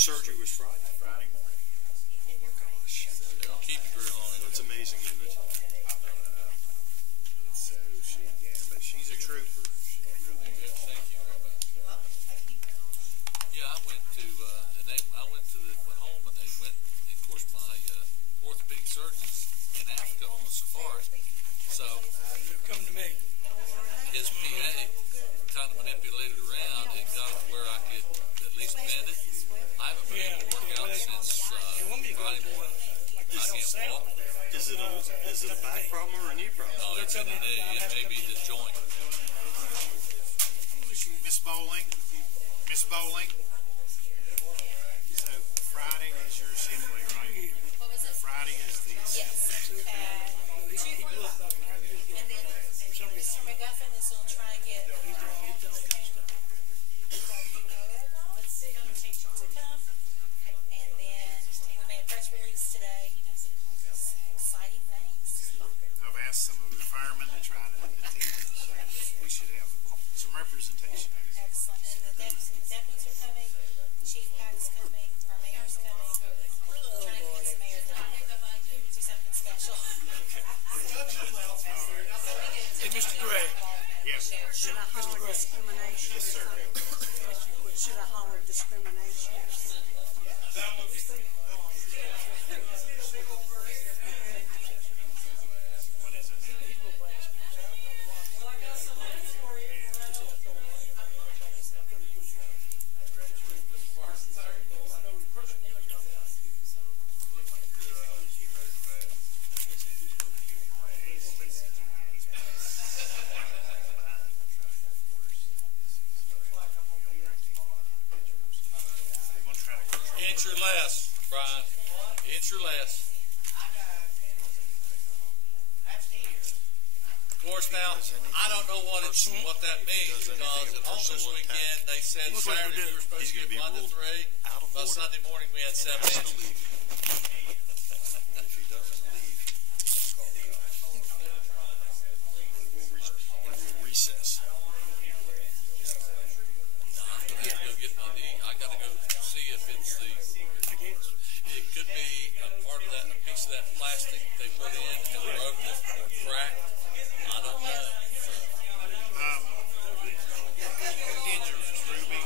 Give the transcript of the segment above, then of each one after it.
Surgery was Friday. Friday morning. Oh my gosh. They don't keep you very long. That's amazing, isn't it? So but she's a trooper. She really is. Thank you very much. Yeah, I went to, went home and they went, and of course my orthopedic surgeons in Africa on a safari. So, Come to me. his PA kind of manipulated around and got it where I could at least bend it. I haven't been able to work out since Friday morning. I can't walk. Is it a back problem or a knee problem? No, it's in the knee. It may be the joint. Miss Bowling. So Friday is your assembly, right? Friday is the assembly. And then Mr. McGuffin is going to try and get let's see how many to come. And then we made a press release today. Exciting things. I've asked some of the firemen to try to attend, so we should have some representation. Excellent. And the deputies are coming. Chief Pat is coming. Our mayor's coming. Trying to convince the mayor to do something special. Hey, Mr. Gray. Yes. Should I holler discrimination? Yes, sir. Should I holler discrimination? Inch or less, Brian. Inch or less. Of course, now I don't know what that means because at home this weekend they said Saturday we were supposed to get 1 to 3. By Sunday morning we had 7 inches. If he doesn't leave, we'll call the cops. And we'll recess. I'm gonna have to go get my knee. I gotta go see if it's the. It could be a part of that, a piece of that plastic they put in and broke it or cracked. I don't know. Injuries, Ruby.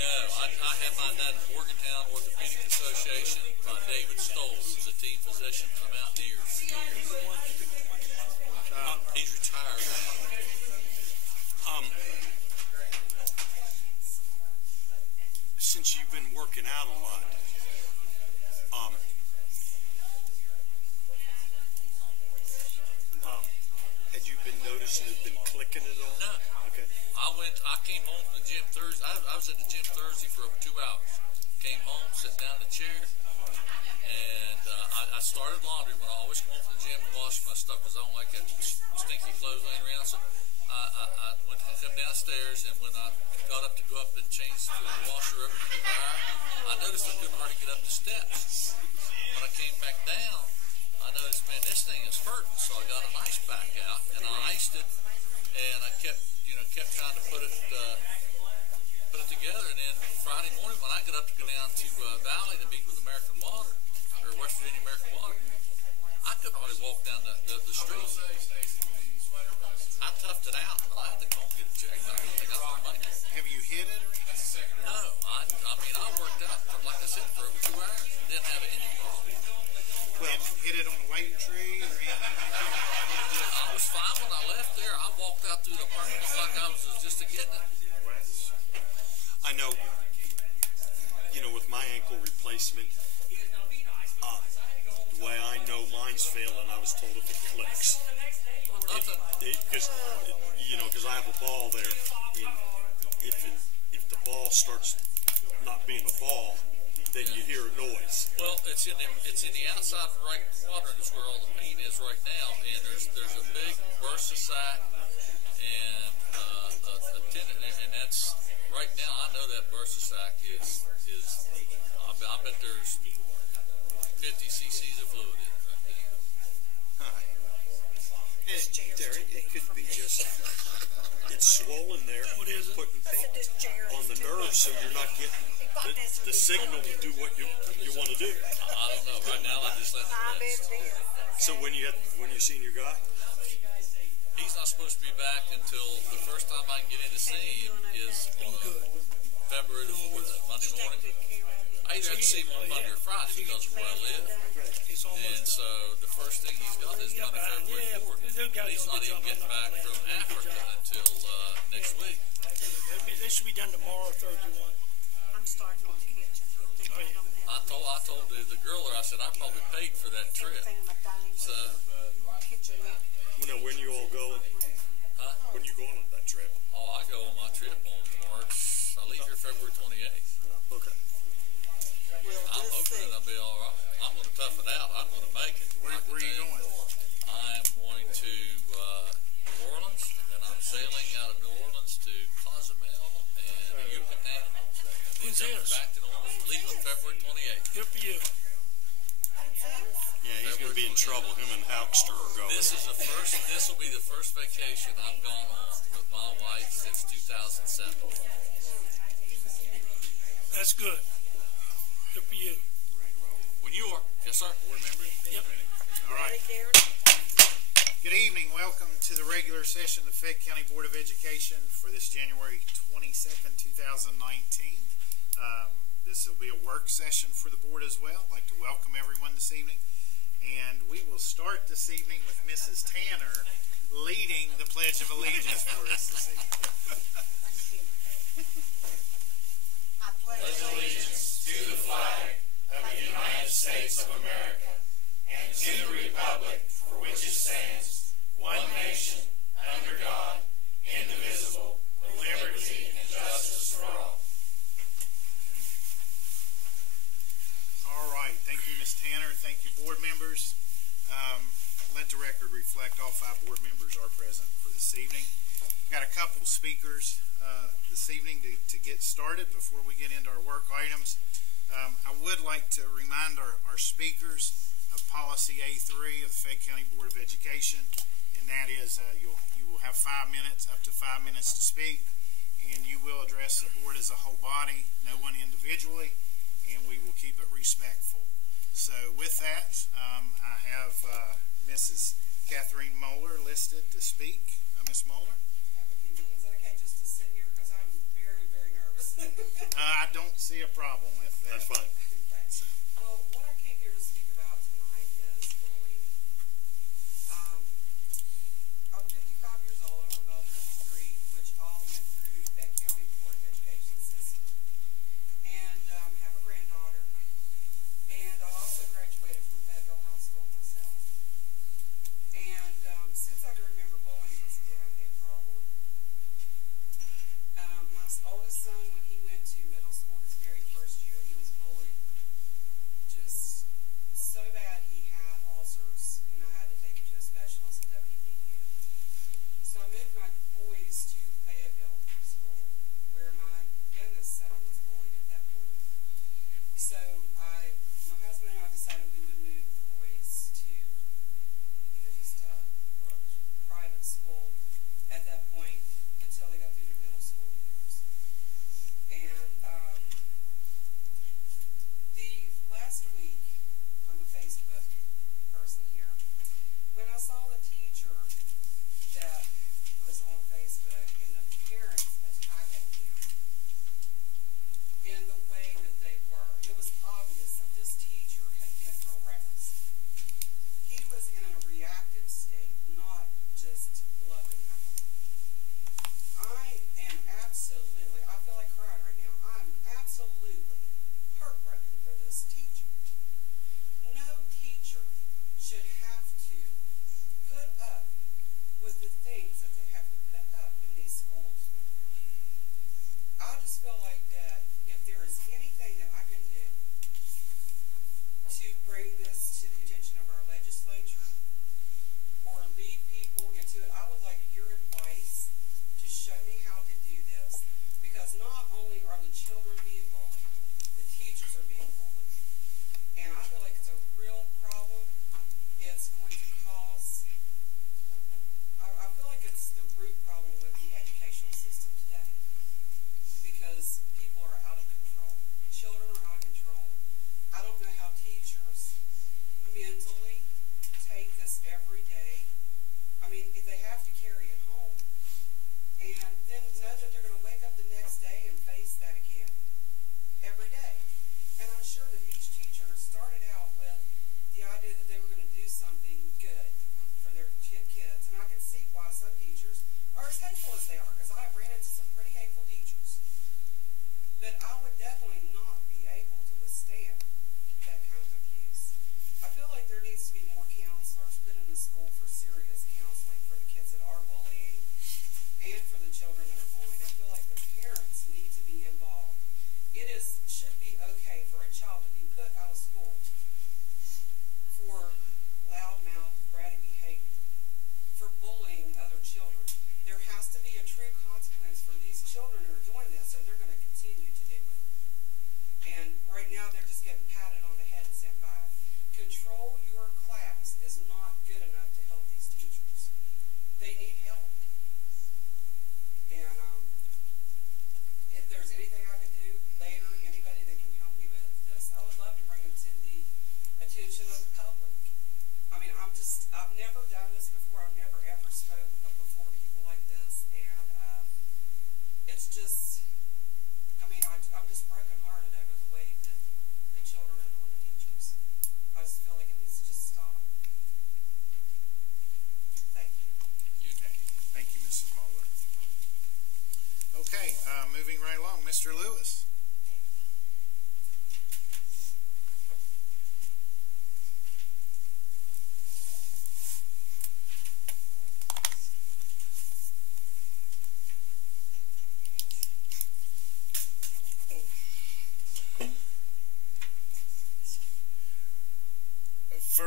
No, I had mine done at Morgantown Orthopedic Association by David Stoll, who's a team physician for the Mountaineers for years. He's retired. Since you've been working out a lot, had you been noticing it been clicking at all? No. Okay. I came home from the gym Thursday. I was at the gym Thursday for over 2 hours. Came home, sat down in the chair, and I started laundry when I always come home from the gym and wash my stuff because I don't like that stinky clothes laying around. So I went to come downstairs, and when I got up to go up and change the washer over to the dryer, I noticed I couldn't hardly get up the steps. When I came back down, I noticed, man, this thing is hurting. So I got an ice pack out and I iced it, and I kept trying to put it together. And then Friday morning, when I got up to go down to Valley to meet with American Water or West Virginia American Water, I couldn't hardly walk down the street. I toughed it out, but I had to go and get it checked. I don't think I was making it. Have you hit it or anything? No, I mean, I worked out, like I said, for over 2 hours. Didn't have any problem. Well, hit it on a weight tree or anything? I was fine when I left there. I walked out through the parking lot like I was just getting it. I know, with my ankle replacement, the way I know mine's failing, I was told if it clicks. Nothing. Because I have a ball there, and if the ball starts not being a ball, then you hear a noise. Well, it's in the outside right quadrant is where all the pain is right now, and there's a big bursa sac and a tendon, and that's right now. I know that bursa sac is I bet there's 50 cc's of fluid in it right now. Terry, it could be just it's swollen there, putting pain on the nerves, so you're not getting the signal to do what you want to do. I don't know. Right now, I just let it rest. So when you seen your guy? He's not supposed to be back until the first time I can get in to see him is on February the 4th, Monday morning. I either have to see him on Monday or Friday because of where I live. And so the first thing he's got is Monday, February 4th. He's not even getting back from Africa until next week. They should be done tomorrow, Thursday one. I'm starting on the kitchen. You think I don't have I told the girl there, I said I probably paid for that trip. everything in my dining So, room, kitchen, When you all going? huh? When you going on that trip? Oh, I go on my trip on March. I leave here February 28th. Okay. I'm hoping that I'll be all right. I'm going to tough it out. I'm going to make it. Where are you going? I'm going to New Orleans, and then I'm sailing out of New Orleans to Cozumel and Yucatan. When's Then this? back to New Orleans, leaving February 28th. Good for you. Yeah, he's going to be in trouble. Him and Houkster are going. This will be the first vacation I've gone on with my wife since 2007. That's good. Good for you. When you are, yes sir. Board members? Yep. All right. Good evening. Welcome to the regular session of the Fayette County Board of Education for this January 22nd, 2019. This will be a work session for the board as well. I'd like to welcome everyone this evening. And we will start this evening with Mrs. Tanner leading the Pledge of Allegiance for us this evening. Thank you. I pledge allegiance to the flag of the United States of America and to the republic for which it stands, one nation, under God, indivisible, with liberty and justice for all. All right. Thank you, Ms. Tanner. Thank you, board members. Let the record reflect all 5 board members are present for this evening. We've got a couple speakers this evening to get started before we get into our work items. I would like to remind our speakers of Policy A3 of the Fayette County Board of Education, and that is you will have 5 minutes, up to 5 minutes to speak, and you will address the board as a whole body, no one individually, and we will keep it respectful. So with that, I have Mrs. Catherine Moeller listed to speak. Ms. Moeller? Is that okay just to sit here because I'm very, very nervous? I don't see a problem with that. That's fine. Okay. So, Well, what I came here to speak about tonight is bullying. I'm 55 years old. I'm a mother of 3, which all went through that county board of education system, and have a granddaughter. And I also graduated from Fayetteville High School myself. And since I can remember, bullying has been a problem. My oldest son, when he went to middle school his very first year, he was bullied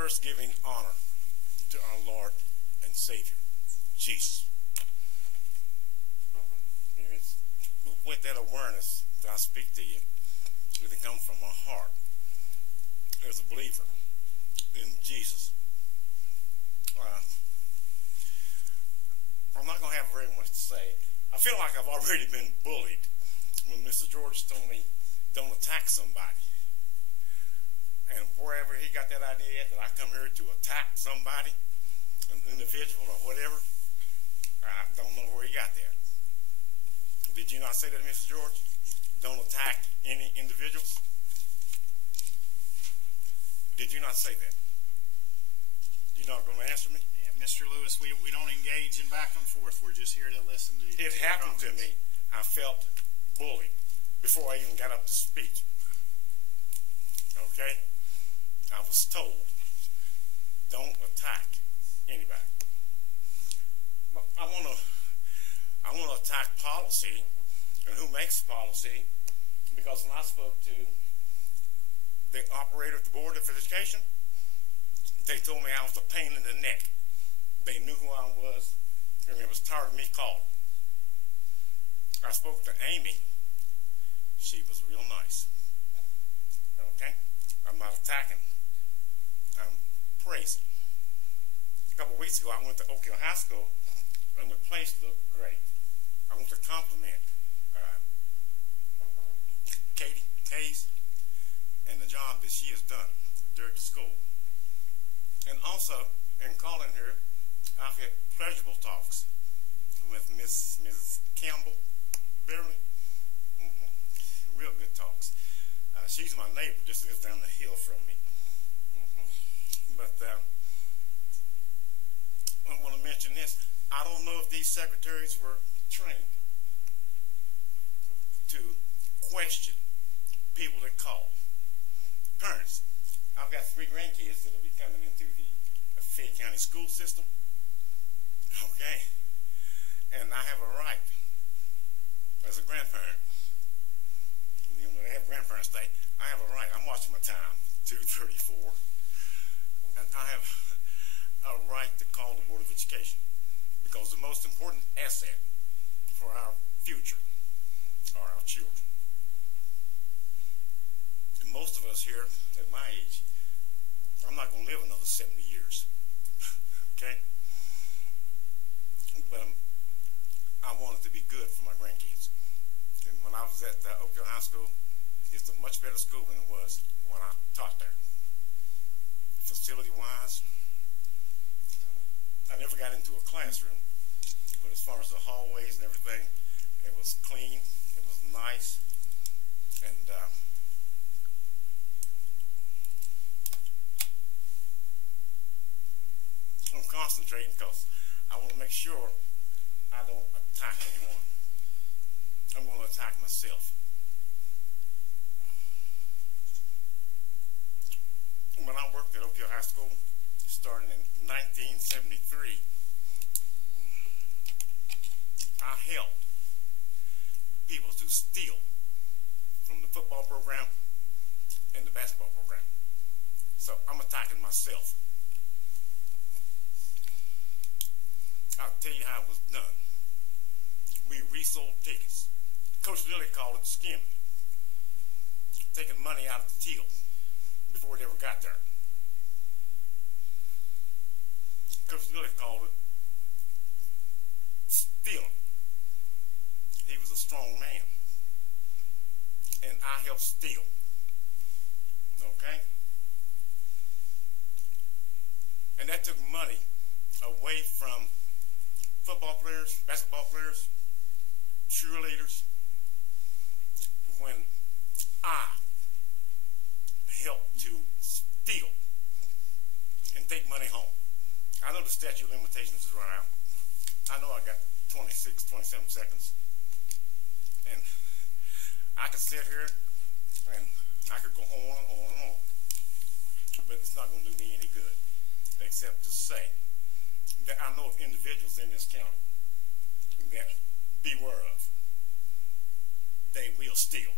first giving honor to our Lord and Savior, Jesus. It's with that awareness that I speak to you, it comes from my heart as a believer in Jesus. I'm not going to have very much to say. I feel like I've already been bullied when Mr. George told me, don't attack somebody. And wherever he got that idea that I come here to attack somebody, an individual or whatever, I don't know where he got that. Did you not say that, Mrs. George? Don't attack any individuals? Did you not say that? You're not going to answer me? Yeah, Mr. Lewis, we don't engage in back and forth. We're just here to listen to you. It happened to me. I felt bullied before I even got up to speak. Okay? I was told, don't attack anybody. But I want to attack policy and who makes policy, because when I spoke to the operator at the Board of Education, they told me I was a pain in the neck. They knew who I was, and they was tired of me calling. I spoke to Amy. She was real nice. Okay? I'm not attacking. I'm praising. A couple of weeks ago, I went to Oak Hill High School, and the place looked great. I want to compliment Katie Hayes and the job that she has done during the school. And also, in calling her, I've had pleasurable talks with Mrs. Campbell, Beverly. Real good talks. She's my neighbor, just lives down the hill from me. But I want to mention this. I don't know if these secretaries were trained to question people that call. Parents. I've got 3 grandkids that will be coming into the Fayette County school system. Okay? And I have a right as a grandparent. You know, they have Grandparents' Day. I have a right. I'm watching my time, 2:34. And I have a right to call the Board of Education, because the most important asset for our future are our children. And most of us here at my age, I'm not going to live another 70 years. Okay? But I want it to be good for my grandkids. And when I was at Oak Hill High School, it's a much better school than it was when I taught there. Facility-wise, I never got into a classroom, but as far as the hallways and everything, it was clean, it was nice, and I'm concentrating because I want to make sure I don't attack anyone. I'm going to attack myself. When I worked at Oak Hill High School, starting in 1973, I helped people to steal from the football program and the basketball program. So I'm attacking myself. I'll tell you how it was done. We resold tickets. Coach Lilly called it skimming. Taking money out of the till before it ever got there. Coach Lilly called it stealing. He was a strong man. And I helped steal. Okay? And that took money away from football players, basketball players, cheerleaders. When I helped to steal and take money home. I know the statute of limitations is run out. I know I got 26, 27 seconds. And I could sit here and I could go on and on and on. But it's not going to do me any good, except to say that I know of individuals in this county that beware of. They will steal.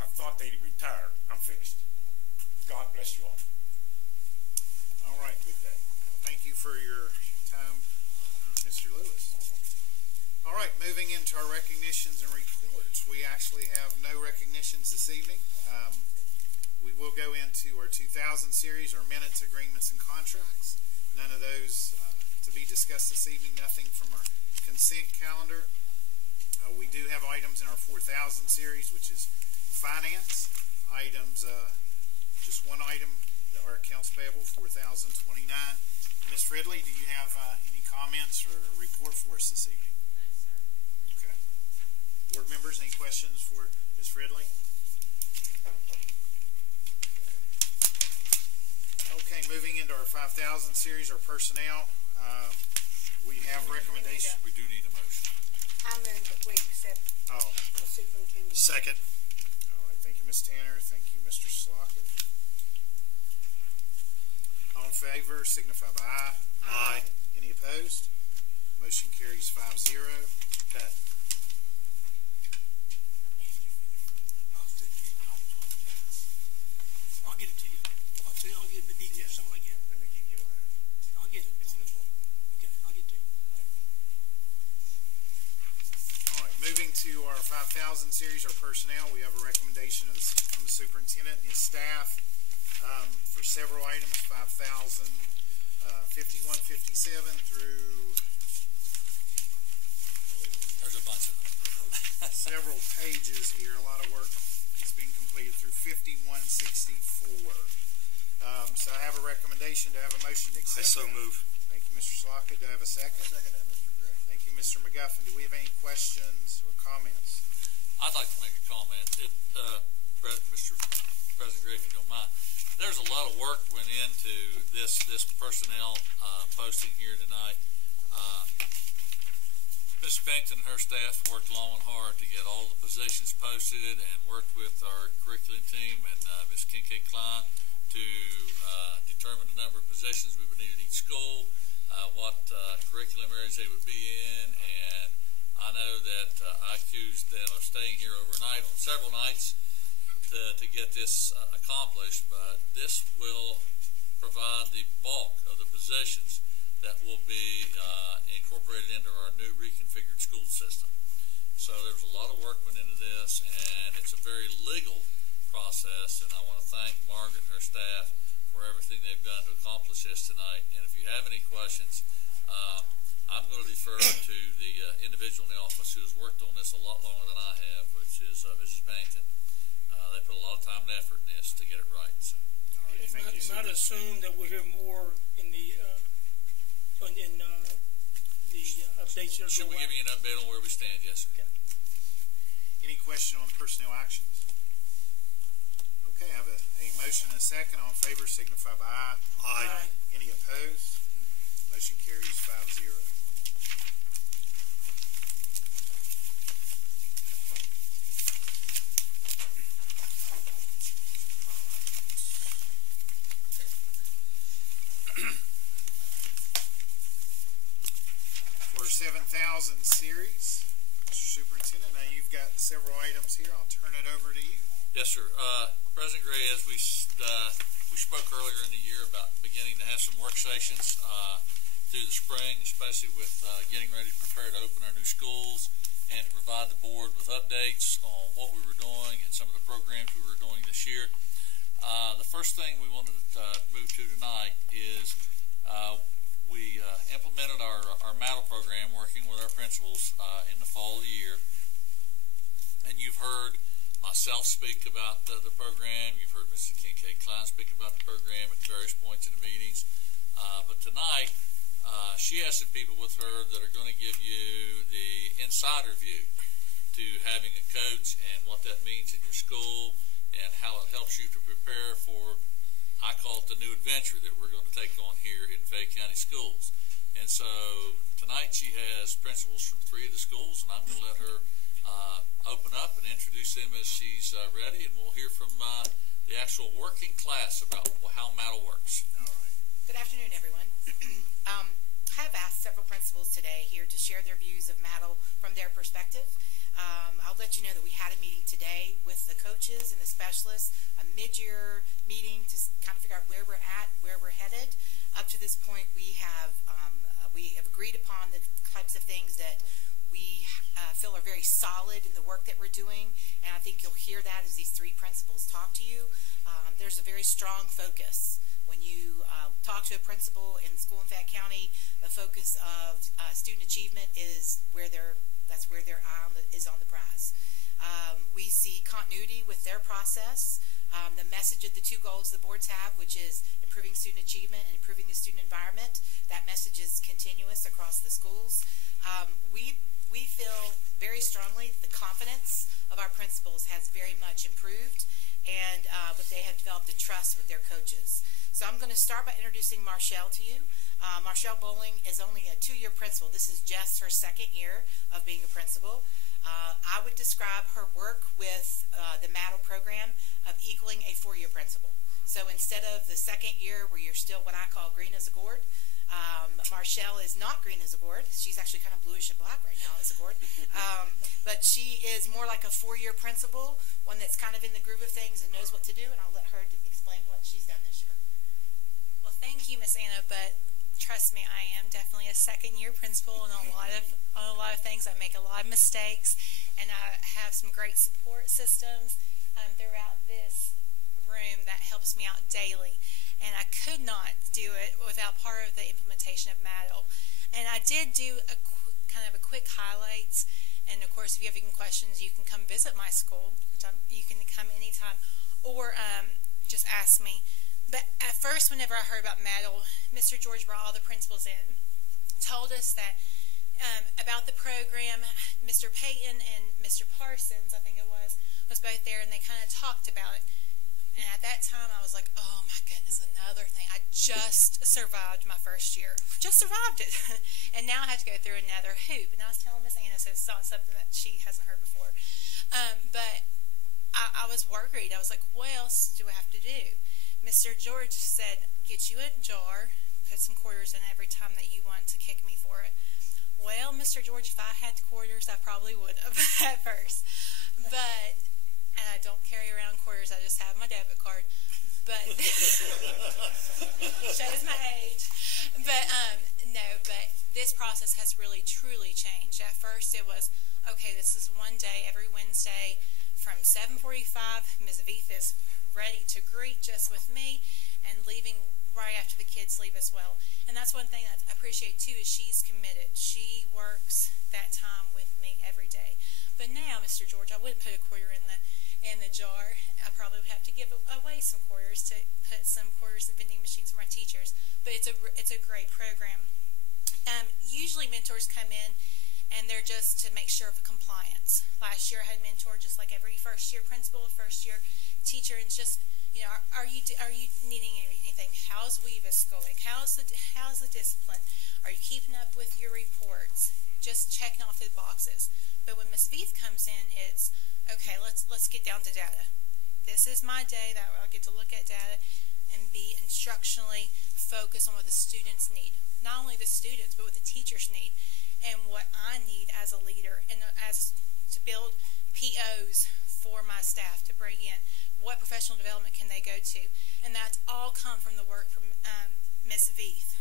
I thought they'd retired. I'm finished. God bless you all. All right. Thank you for your time, Mr. Lewis. All right, moving into our recognitions and reports. We actually have no recognitions this evening. We will go into our 2000 series, our minutes, agreements, and contracts. None of those to be discussed this evening. Nothing from our consent calendar. We do have items in our 4000 series, which is finance. Items, just one item, our accounts payable, 4029. Ms. Ridley, do you have any comments or a report for us this evening? Okay. Board members, any questions for Ms. Ridley? Okay, moving into our 5000 series, our personnel. We have recommendations. We do need a motion. I move that we accept the superintendent. Second. All right, thank you, Ms. Tanner. Thank you, Mr. Slockett. All in favor, signify by aye. Aye. Any opposed? Motion carries 5-0. Pat. I'll get it to you. I'll get the details, something like that. I'll get it. Okay, I'll get it to you. All right, moving to our 5000 series, our personnel, we have a recommendation from the superintendent and his staff for several items, 5000, 51, 57 through There's a bunch of them. several pages here, a lot of work that's being completed through 5164. So I have a recommendation to have a motion to accept. I so that. move. Thank you, Mr. Slockett. Do I have a second? Second that, Mr. Gray. Thank you, Mr. McGuffin. Do we have any questions or comments? I'd like to make a comment. Mr. President Gray, if you don't mind. There's a lot of work went into this personnel posting here tonight. Ms. Pennington and her staff worked long and hard to get all the positions posted and worked with our curriculum team and Ms. Kincaid Klein to determine the number of positions we would need at each school, what curriculum areas they would be in, and I know that I accused them of staying here overnight on several nights to get this accomplished, but this will provide the bulk of the positions that will be incorporated into our new reconfigured school system. So there's a lot of work went into this, and it's a very legal process, and I want to thank Margaret and her staff for everything they've done to accomplish this tonight. And if you have any questions, I'm going to defer to the individual in the office who has worked on this a lot longer than I have, which is Mrs. Pennington. They put a lot of time and effort in this to get it right. So. All right, thank you, Might assume that we'll hear more in the updates. Should we give you an update on where we stand? Yes, sir. Okay. Any question on personnel actions? Okay, I have a motion and a second. All in favor, signify by aye. Aye. Any opposed? Motion carries 5-0. For 7000 series, Mr. Superintendent, now you've got several items here. I'll turn it over to you. Yes, sir. President Gray, as we spoke earlier in the year about beginning to have some work sessions through the spring, especially with getting ready to prepare to open our new schools and to provide the board with updates on what we were doing and some of the programs we were doing this year. The first thing we wanted to move to tonight is we implemented our model program working with our principals in the fall of the year. And you've heard myself speak about the program. You've heard Mrs. Kincaid Klein speak about the program at various points in the meetings. But tonight, she has some people with her that are going to give you the insider view to having a coach and what that means in your school and how it helps you to prepare for, I call it the new adventure that we're going to take on here in Fayette County Schools. And so tonight she has principals from 3 of the schools, and I'm going to let her open up and introduce them as she's ready, and we'll hear from the actual working class about how model works. All right. Good afternoon, everyone. I have asked several principals today here to share their views of model from their perspective. I'll let you know that we had a meeting today with the coaches and the specialists, a mid-year meeting to kind of figure out where we're at, where we're headed. Up to this point, we have agreed upon the types of things that we feel are very solid in the work that we're doing, and I think you'll hear that as these three principals talk to you. There's a very strong focus. When you talk to a principal in school in Fayette County, the focus of student achievement is that's where their eye is on the prize. We see continuity with their process. The message of the two goals the boards have, which is improving student achievement and improving the student environment, that message is continuous across the schools. We feel very strongly the confidence of our principals has very much improved, and but they have developed a trust with their coaches. So I'm going to start by introducing Marshall to you. Marshall Bowling is only a 2-year principal. This is just her 2nd year of being a principal. I would describe her work with the MADL program of equaling a 4-year principal. So instead of the 2nd year where you're still what I call green as a gourd, Marshall is not green as a gourd. She's actually kind of bluish and black right now as a gourd. But she is more like a 4-year principal, one that's kind of in the groove of things and knows what to do, and I'll let her explain what she's done this year. Well, thank you, Miss Anna, but trust me, I am definitely a 2nd-year principal, and on a lot of things I make a lot of mistakes, and I have some great support systems throughout this room that helps me out daily, and I could not do it without part of the implementation of MADL. And I did do kind of a quick highlights, and of course if you have any questions you can come visit my school. You can come anytime or just ask me. But at first, whenever I heard about MADL, Mr. George brought all the principals in, told us that about the program. Mr. Payton and Mr. Parsons, I think it was both there, and they kind of talked about it. And at that time, I was like, oh my goodness, another thing. I just survived my 1st year. Just survived it. And now I have to go through another hoop. And I was telling Miss Anna, so it's not something that she hasn't heard before. But I was worried. I was like, what else do I have to do? Mr. George said, get you a jar, put some quarters in every time that you want to kick me for it. Well, Mr. George, if I had quarters, I probably would have at first. But, and I don't carry around quarters, I just have my debit card. But, shows my age. But, no, but this process has really, truly changed. At first it was, okay, this is one day, every Wednesday from 7:45, Ms. Veith is ready to greet just with me and leaving right after the kids leave as well. And that's one thing that I appreciate too, is she's committed. She works that time with me every day. But now, Mr. George, I wouldn't put a quarter in the jar. I probably would have to give away some quarters to put some quarters in vending machines for my teachers. But it's a great program. Usually mentors come in and they're just to make sure of compliance. Last year I had a mentor just like every 1st-year principal, 1st-year teacher, and just, you know, are you needing anything? How's Weavis going? How's the discipline? Are you keeping up with your reports? Just checking off the boxes. But when Miss Veith comes in, it's okay. Let's get down to data. This is my day that I'll get to look at data and be instructionally focused on what the students need. Not only the students, but what the teachers need, and what I need as a leader, and as to build POs for my staff to bring in. What professional development can they go to? And that's all come from the work from Ms. Veith.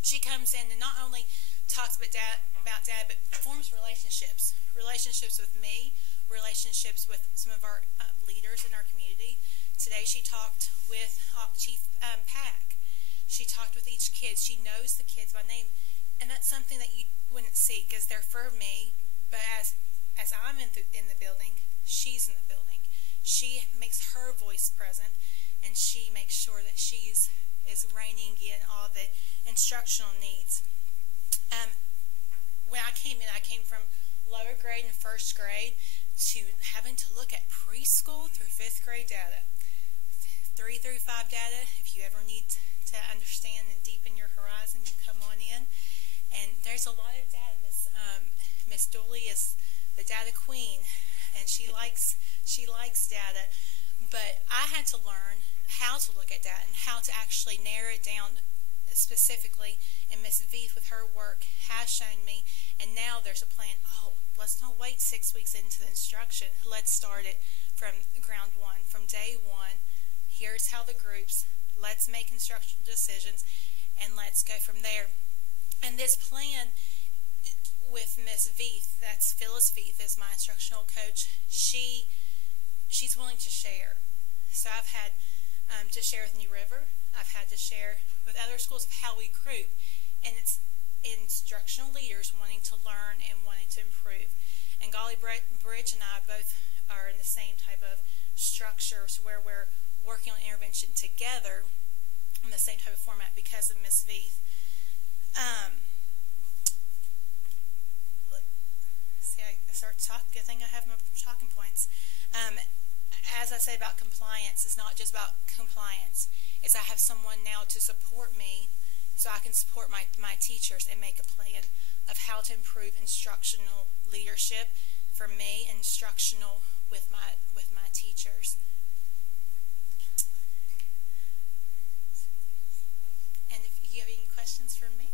She comes in and not only talks about dad, but forms relationships. Relationships with me, relationships with some of our leaders in our community. Today she talked with Chief Pack. She talked with each kid. She knows the kids by name. And that's something that you wouldn't see, because they're for me, but as I'm in the building, she's in the building. She makes her voice present, and she makes sure that she is reining in all the instructional needs. When I came in, I came from lower grade and 1st grade to having to look at preschool through 5th grade data, 3 through 5 data. If you ever need to understand and deepen your horizon, you come on in. And there's a lot of data. Miss Dooley is the data queen, and she likes data. But I had to learn how to look at data and how to actually narrow it down specifically. And Miss Veith, with her work, has shown me. And now there's a plan. Oh, let's not wait 6 weeks into the instruction. Let's start it from ground one, from day one. Here's how the groups. Let's make instructional decisions. and let's go from there. And this plan with Miss Veith, that's Phyllis Veith, is my instructional coach. She's willing to share. So I've had to share with New River. I've had to share with other schools of how we group, and it's instructional leaders wanting to learn and wanting to improve. And Golly Bridge and I both are in the same type of structure, so where we're working on intervention together in the same type of format because of Miss Veith. See, I start talking. Good thing I have my talking points. As I say about compliance, it's not just about compliance. It's I have someone now to support me so I can support my teachers and make a plan of how to improve instructional leadership for me, instructional with my teachers. And if you have any questions for me?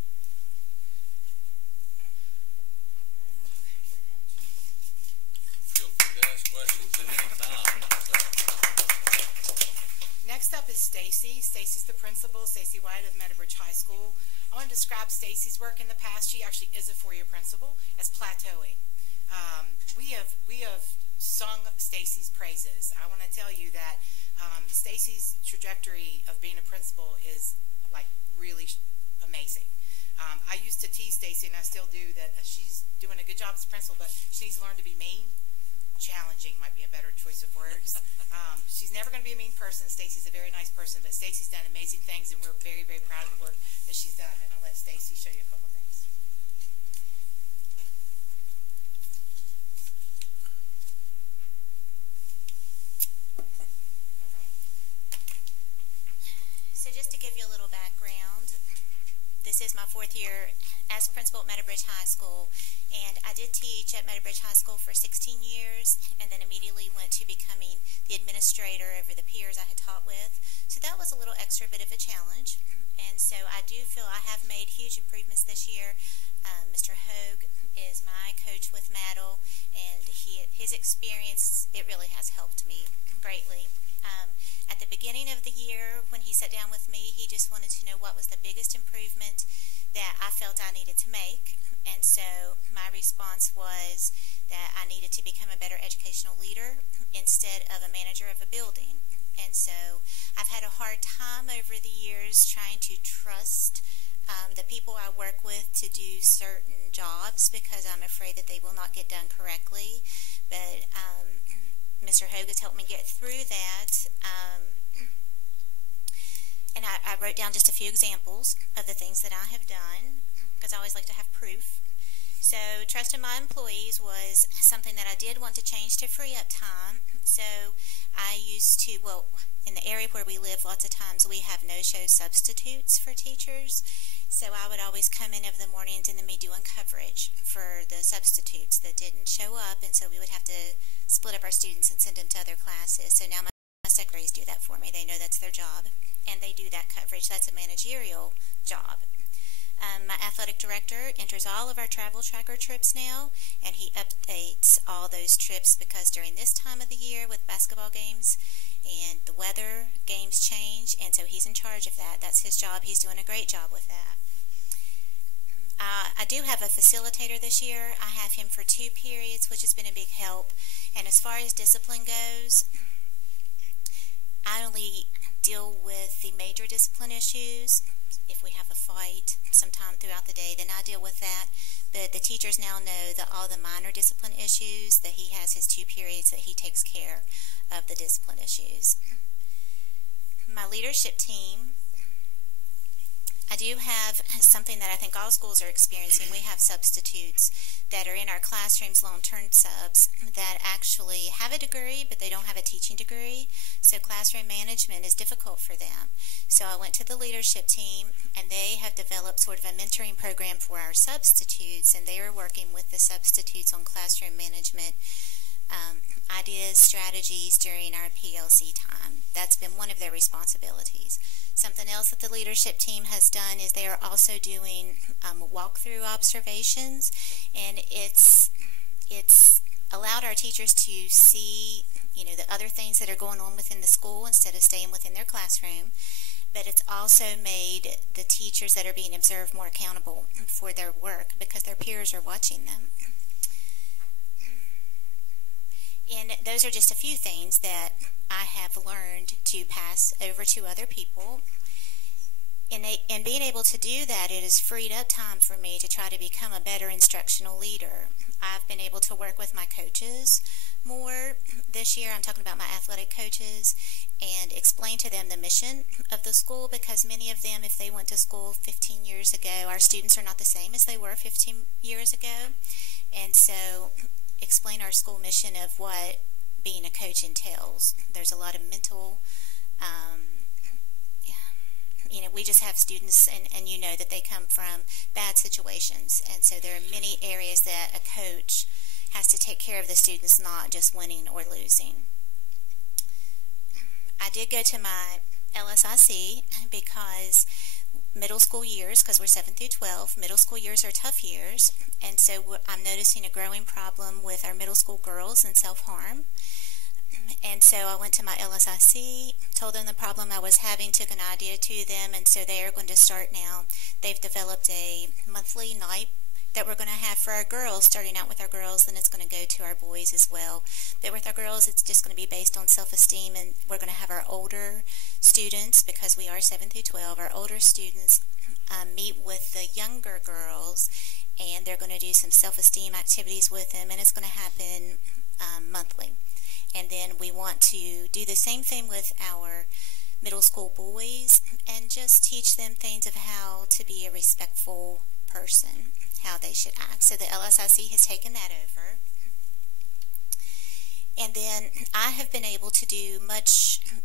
Feel free to ask questions at any time. Next up is Stacy. Stacy's the principal, Stacy White of Meadowbridge High School. I want to describe Stacy's work in the past. She actually is a four-year principal as plateauing. We have sung Stacy's praises. I want to tell you that Stacy's trajectory of being a principal is like really amazing. I used to tease Stacy, and I still do, that she's doing a good job as a principal, but she needs to learn to be mean. Challenging might be a better choice of words. She's never going to be a mean person. Stacy's a very nice person, but Stacy's done amazing things, and we're very, very proud of the work that she's done. And I'll let Stacy show you a couple of things. So just to give you a little background, this is my fourth year as principal at Meadowbridge High School, and I did teach at Meadowbridge High School for 16 years, and then immediately went to becoming the administrator over the peers I had taught with. So that was a little extra bit of a challenge, and so I do feel I have made huge improvements this year. Mr. Hogue is my coach with Maddle, and his experience, it really has helped me greatly. At the beginning of the year, when he sat down with me, he just wanted to know what was the biggest improvement that I felt I needed to make. And so my response was that I needed to become a better educational leader instead of a manager of a building. And so I've had a hard time over the years trying to trust the people I work with to do certain jobs because I'm afraid that they will not get done correctly. But Mr. Hogue has helped me get through that. And I wrote down just a few examples of the things that I have done, because I always like to have proof. So trusting my employees was something that I did want to change to free up time. So I used to, well, in the area where we live, lots of times we have no-show substitutes for teachers. So I would always come in of the mornings and then be doing coverage for the substitutes that didn't show up, and so we would have to split up our students and send them to other classes. So now my secretaries do that for me. They know that's their job, and they do that coverage. That's a managerial job. My athletic director enters all of our travel tracker trips now, and he updates all those trips because during this time of the year with basketball games and the weather, games change, and so he's in charge of that. That's his job. He's doing a great job with that. I do have a facilitator this year. I have him for 2 periods, which has been a big help. And as far as discipline goes, I only deal with the major discipline issues. If we have a fight sometime throughout the day, then I deal with that. But the teachers now know that all the minor discipline issues, that he has his 2 periods that he takes care of the discipline issues. My leadership team, I do have something that I think all schools are experiencing. We have substitutes that are in our classrooms, long-term subs, that actually have a degree, but they don't have a teaching degree. So classroom management is difficult for them. So I went to the leadership team, and they have developed sort of a mentoring program for our substitutes, and they are working with the substitutes on classroom management ideas, strategies during our PLC time. That's been one of their responsibilities. Something else that the leadership team has done is they are also doing walkthrough observations, and it's allowed our teachers to see, the other things that are going on within the school instead of staying within their classroom. but it's also made the teachers that are being observed more accountable for their work because their peers are watching them. And those are just a few things that I have learned to pass over to other people. And being able to do that, it has freed up time for me to try to become a better instructional leader. I've been able to work with my coaches more this year. I'm talking about my athletic coaches, and explain to them the mission of the school, because many of them, if they went to school 15 years ago, our students are not the same as they were 15 years ago. And so explain our school mission of what being a coach entails. There's a lot of mental we just have students, and you know that they come from bad situations, and so there are many areas that a coach has to take care of the students, not just winning or losing. I did go to my LSIC because middle school years, because we're 7 through 12, middle school years are tough years, and so I'm noticing a growing problem with our middle school girls and self-harm. And so I went to my LSIC, told them the problem I was having, took an idea to them, and so they are going to start now. They've developed a monthly night that we're going to have for our girls, starting out with our girls, then it's going to go to our boys as well. But with our girls, it's just going to be based on self-esteem, and we're going to have our older students, because we are 7 through 12, our older students meet with the younger girls, and they're going to do some self-esteem activities with them, and it's going to happen monthly. And then we want to do the same thing with our middle school boys and just teach them things of how to be a respectful person, how they should act. So the LSIC has taken that over. And then I have been able to do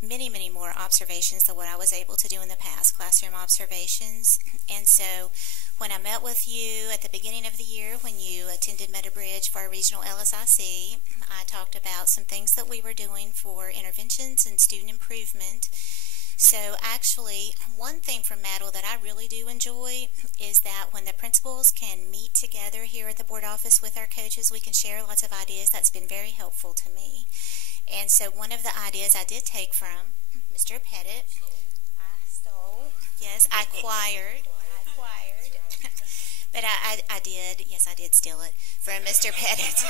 many more observations than what I was able to do in the past, classroom observations. And so when I met with you at the beginning of the year, when you attended Meadowbridge for our regional LSIC, I talked about some things that we were doing for interventions and student improvement. So actually, one thing from Maddle that I really do enjoy is that when the principals can meet together here at the board office with our coaches, we can share lots of ideas. That's been very helpful to me. And so one of the ideas I did take from Mr. Pettit, I acquired. But I did steal it from Mr. Pettit.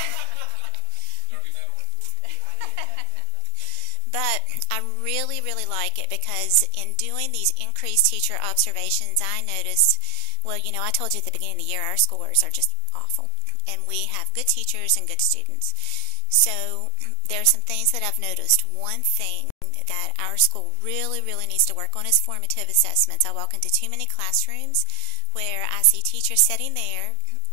But I really like it because in doing these increased teacher observations, I noticed, well, I told you at the beginning of the year, our scores are just awful. And we have good teachers and good students. So there are some things that I've noticed. One thing that our school really needs to work on is formative assessments. I walk into too many classrooms where I see teachers sitting there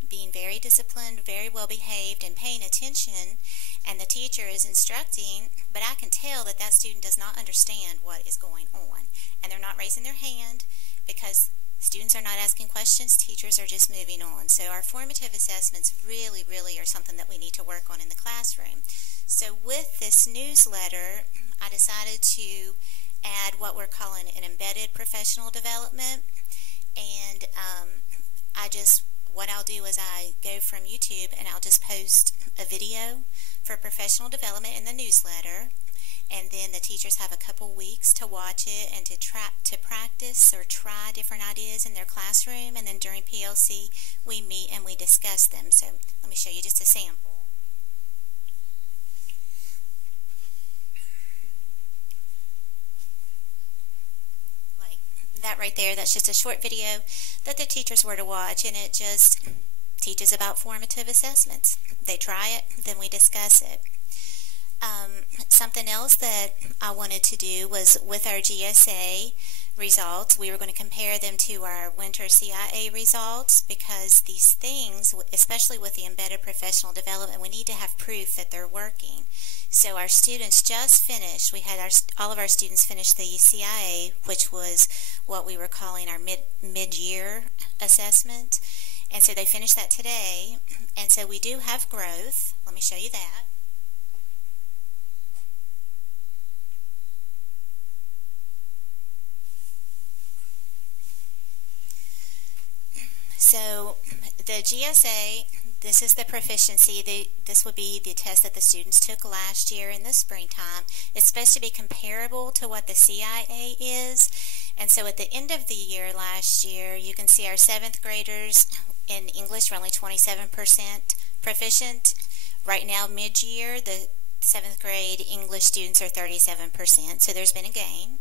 being very disciplined, very well behaved, and paying attention, and the teacher is instructing, but I can tell that student does not understand what is going on, and they're not raising their hand because students are not asking questions, teachers are just moving on. So our formative assessments really are something that we need to work on in the classroom. So with this newsletter, I decided to add what we're calling an embedded professional development, and what I'll do is I go from YouTube and I'll just post a video for professional development in the newsletter, and then the teachers have a couple weeks to watch it and to practice or try different ideas in their classroom, and then during PLC we meet and we discuss them. So let me show you just a sample. That right there, that's just a short video that the teachers were to watch, and it just teaches about formative assessments. They try it, then we discuss it. Something else that I wanted to do was with our GSA results, we were going to compare them to our winter CIA results, because these things, especially with the embedded professional development, we need to have proof that they're working. So our students just finished, we had all of our students finish the CIA, which was what we were calling our mid-year assessment. And so they finished that today. And so we do have growth. Let me show you that. So the GSA, This is the proficiency. This would be the test that the students took last year in the springtime. It's supposed to be comparable to what the CIA is. And so at the end of the year last year, you can see our 7th graders in English were only 27% proficient. Right now, mid-year, the 7th grade English students are 37%, so there's been a gain.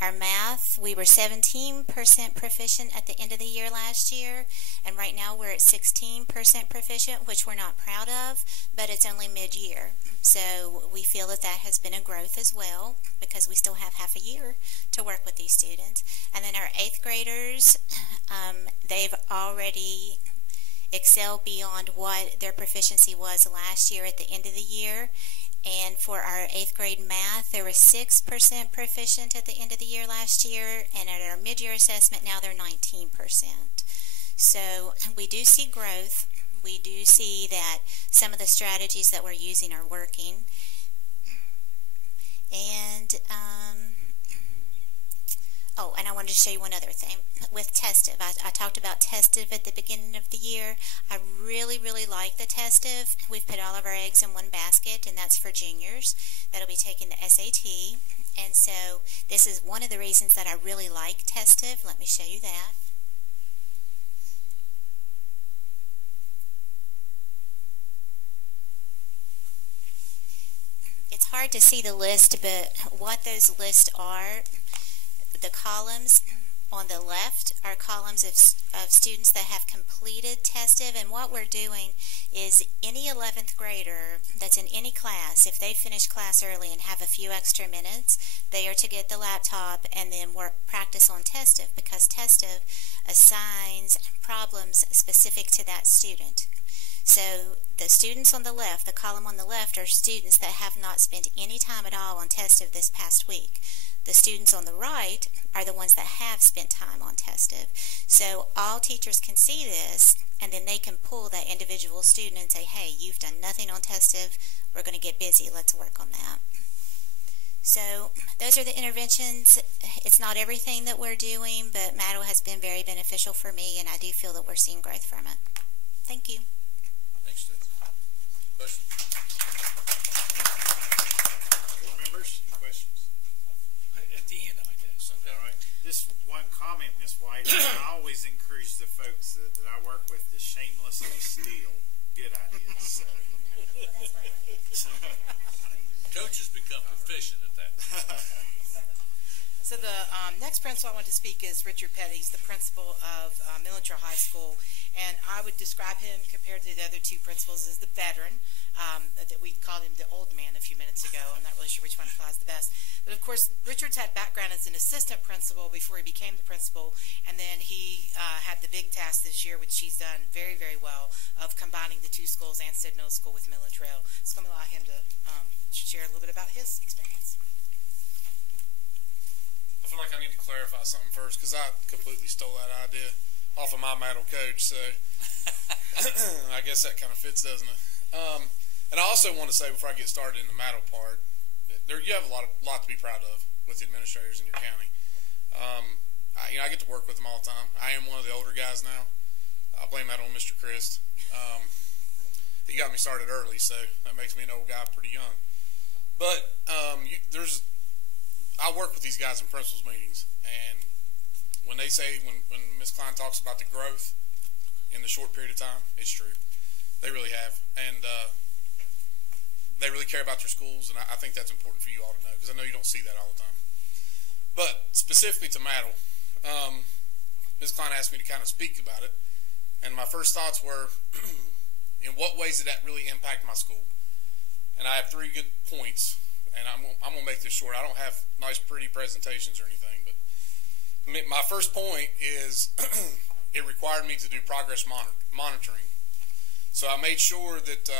Our math, we were 17% proficient at the end of the year last year, and right now we're at 16% proficient, which we're not proud of, but it's only mid-year. So we feel that that has been a growth as well, because we still have half a year to work with these students. And then our 8th graders, they've already excelled beyond what their proficiency was last year at the end of the year. And for our 8th grade math, there was 6% proficient at the end of the year last year, and at our mid-year assessment now they're 19%. So we do see growth. We do see that some of the strategies that we're using are working. And and I wanted to show you one other thing. With Testive, I talked about Testive at the beginning of the year. I really, really like the Testive. We've put all of our eggs in one basket, and that's for juniors that'll be taking the SAT. And so this is one of the reasons that I really like Testive. Let me show you that. It's hard to see the list, but what those lists are, the columns on the left are columns of students that have completed Testive, and what we're doing is any 11th grader that's in any class, if they finish class early and have a few extra minutes, they are to get the laptop and then practice on Testive, because Testive assigns problems specific to that student. So the students on the left, the column on the left, are students that have not spent any time at all on Testive this past week. The students on the right are the ones that have spent time on Testive. So all teachers can see this, and then they can pull that individual student and say, hey, you've done nothing on Testive. We're going to get busy. Let's work on that. So those are the interventions. It's not everything that we're doing, but Matto has been very beneficial for me, and I do feel that we're seeing growth from it. Thank you. Thanks, Steve. Question? Board members, any questions? At the end, I like that. Okay. All right. Just one comment, Ms. White. I always encourage the folks that I work with to shamelessly steal good ideas. Coach has become proficient at that. So the next principal I want to speak is Richard Petty. He's the principal of Milledgeville High School, and I would describe him compared to the other two principals as the veteran. That we called him the old man a few minutes ago. I'm not really sure which one applies the best. But of course, Richard's had background as an assistant principal before he became the principal, and then he had the big task this year, which he's done very, very well, of combining the two schools, Ansted Middle School with Milledgeville. So I'm going to allow him to share a little bit about his experience. I feel like I need to clarify something first, because I completely stole that idea off of my Matto coach, so I guess that kind of fits, doesn't it? And I also want to say, before I get started in the Matto part, you have a lot to be proud of with the administrators in your county. I get to work with them all the time. I am one of the older guys now. I blame that on Mr. Christ. He got me started early, so that makes me an old guy pretty young. But I work with these guys in principals meetings, and when they say, when Ms. Klein talks about the growth in the short period of time, it's true. They really have, and they really care about their schools, and I think that's important for you all to know, because I know you don't see that all the time. But specifically to Matto, Ms. Klein asked me to kind of speak about it, and my first thoughts were, in what ways did that really impact my school? And I have 3 good points, and I'm going to make this short. I don't have nice, pretty presentations or anything, but my first point is it required me to do progress monitoring. So I made sure that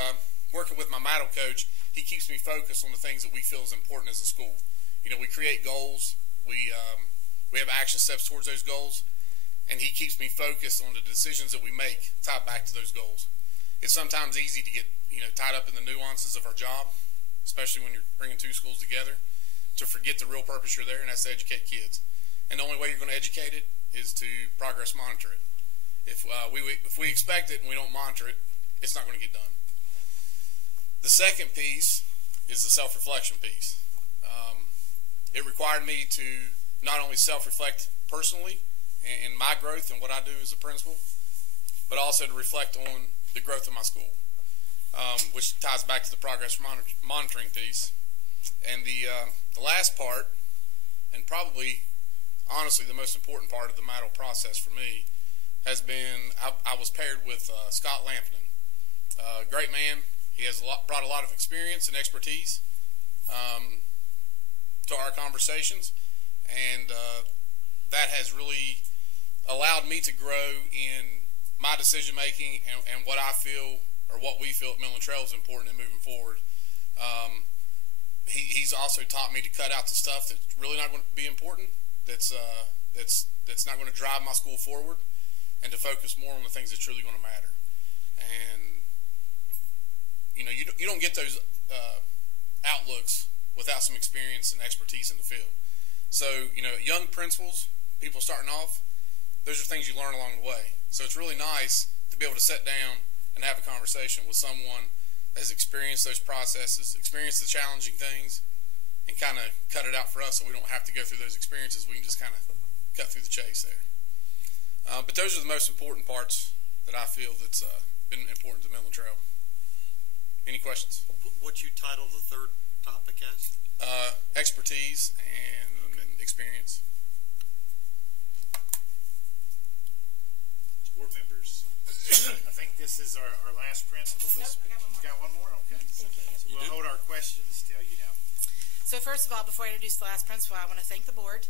working with my Matto coach, he keeps me focused on the things that we feel is important as a school. You know, we create goals, we have action steps towards those goals, and he keeps me focused on the decisions that we make tied back to those goals. It's sometimes easy to get tied up in the nuances of our job, especially when you're bringing 2 schools together, to forget the real purpose you're there, and that's to educate kids. And the only way you're going to educate it is to progress monitor it. If we expect it and we don't monitor it, it's not going to get done. The second piece is the self-reflection piece. It required me to not only self-reflect personally in my growth and what I do as a principal, but also to reflect on the growth of my school, which ties back to the progress monitoring piece. And the last part, and probably honestly the most important part of the MADL process for me, has been I was paired with Scott Lampton, great man. He has brought a lot of experience and expertise to our conversations, and that has really allowed me to grow in my decision making and what I feel or what we feel at Mill and Trail is important in moving forward. He's also taught me to cut out the stuff that's really not going to be important, that's not going to drive my school forward, and to focus more on the things that truly going to matter. And you know, you don't get those outlooks without some experience and expertise in the field. So, you know, young principals, people starting off, those are things you learn along the way. So it's really nice to be able to sit down and have a conversation with someone that has experienced those processes, experienced the challenging things, and kind of cut it out for us so we don't have to go through those experiences. We can just kind of cut through the chase there. But those are the most important parts that I feel that's been important to Mill and Trail. Any questions? What you title the third topic as? Expertise and experience. Board members, I think this is our last principle. Got one more? Okay. So we'll hold our questions till you have. So first of all, before I introduce the last principle, I want to thank the board.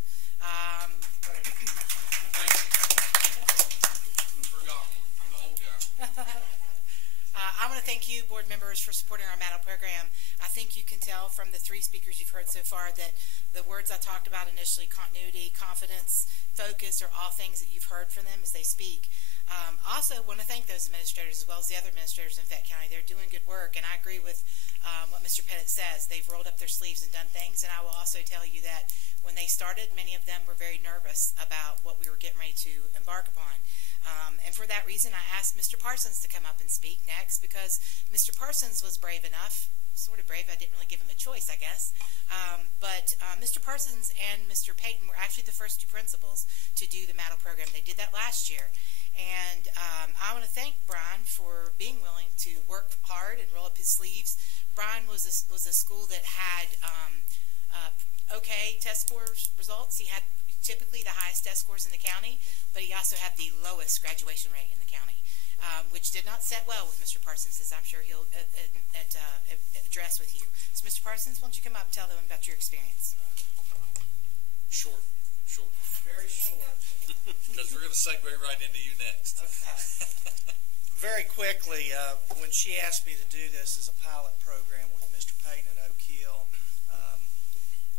I want to thank you, board members, for supporting our MADL program. I think you can tell from the three speakers you've heard so far that the words I talked about initially, continuity, confidence, focus, are all things that you've heard from them as they speak. Also want to thank those administrators as well as the other administrators in Fayette County. They're doing good work, and I agree with what Mr. Pettit says. They've rolled up their sleeves and done things, and I will also tell you that when they started, many of them were very nervous about what we were getting ready to embark upon. And for that reason, I asked Mr. Parsons to come up and speak next, because Mr. Parsons was brave enough, sort of brave, I didn't really give him a choice, I guess, but Mr. Parsons and Mr. Payton were actually the first two principals to do the MADL program. They did that last year, and I want to thank Brian for being willing to work hard and roll up his sleeves. Brian was a school that had okay test scores results. He had typically the highest test scores in the county, but he also had the lowest graduation rate in the county, which did not set well with Mr. Parsons, as I'm sure he'll address with you. So, Mr. Parsons, why don't you come up and tell them about your experience? Short. Very short. Because we're going to segue right into you next. Okay. Very quickly, when she asked me to do this as a pilot program with Mr. Payton at Oak Hill,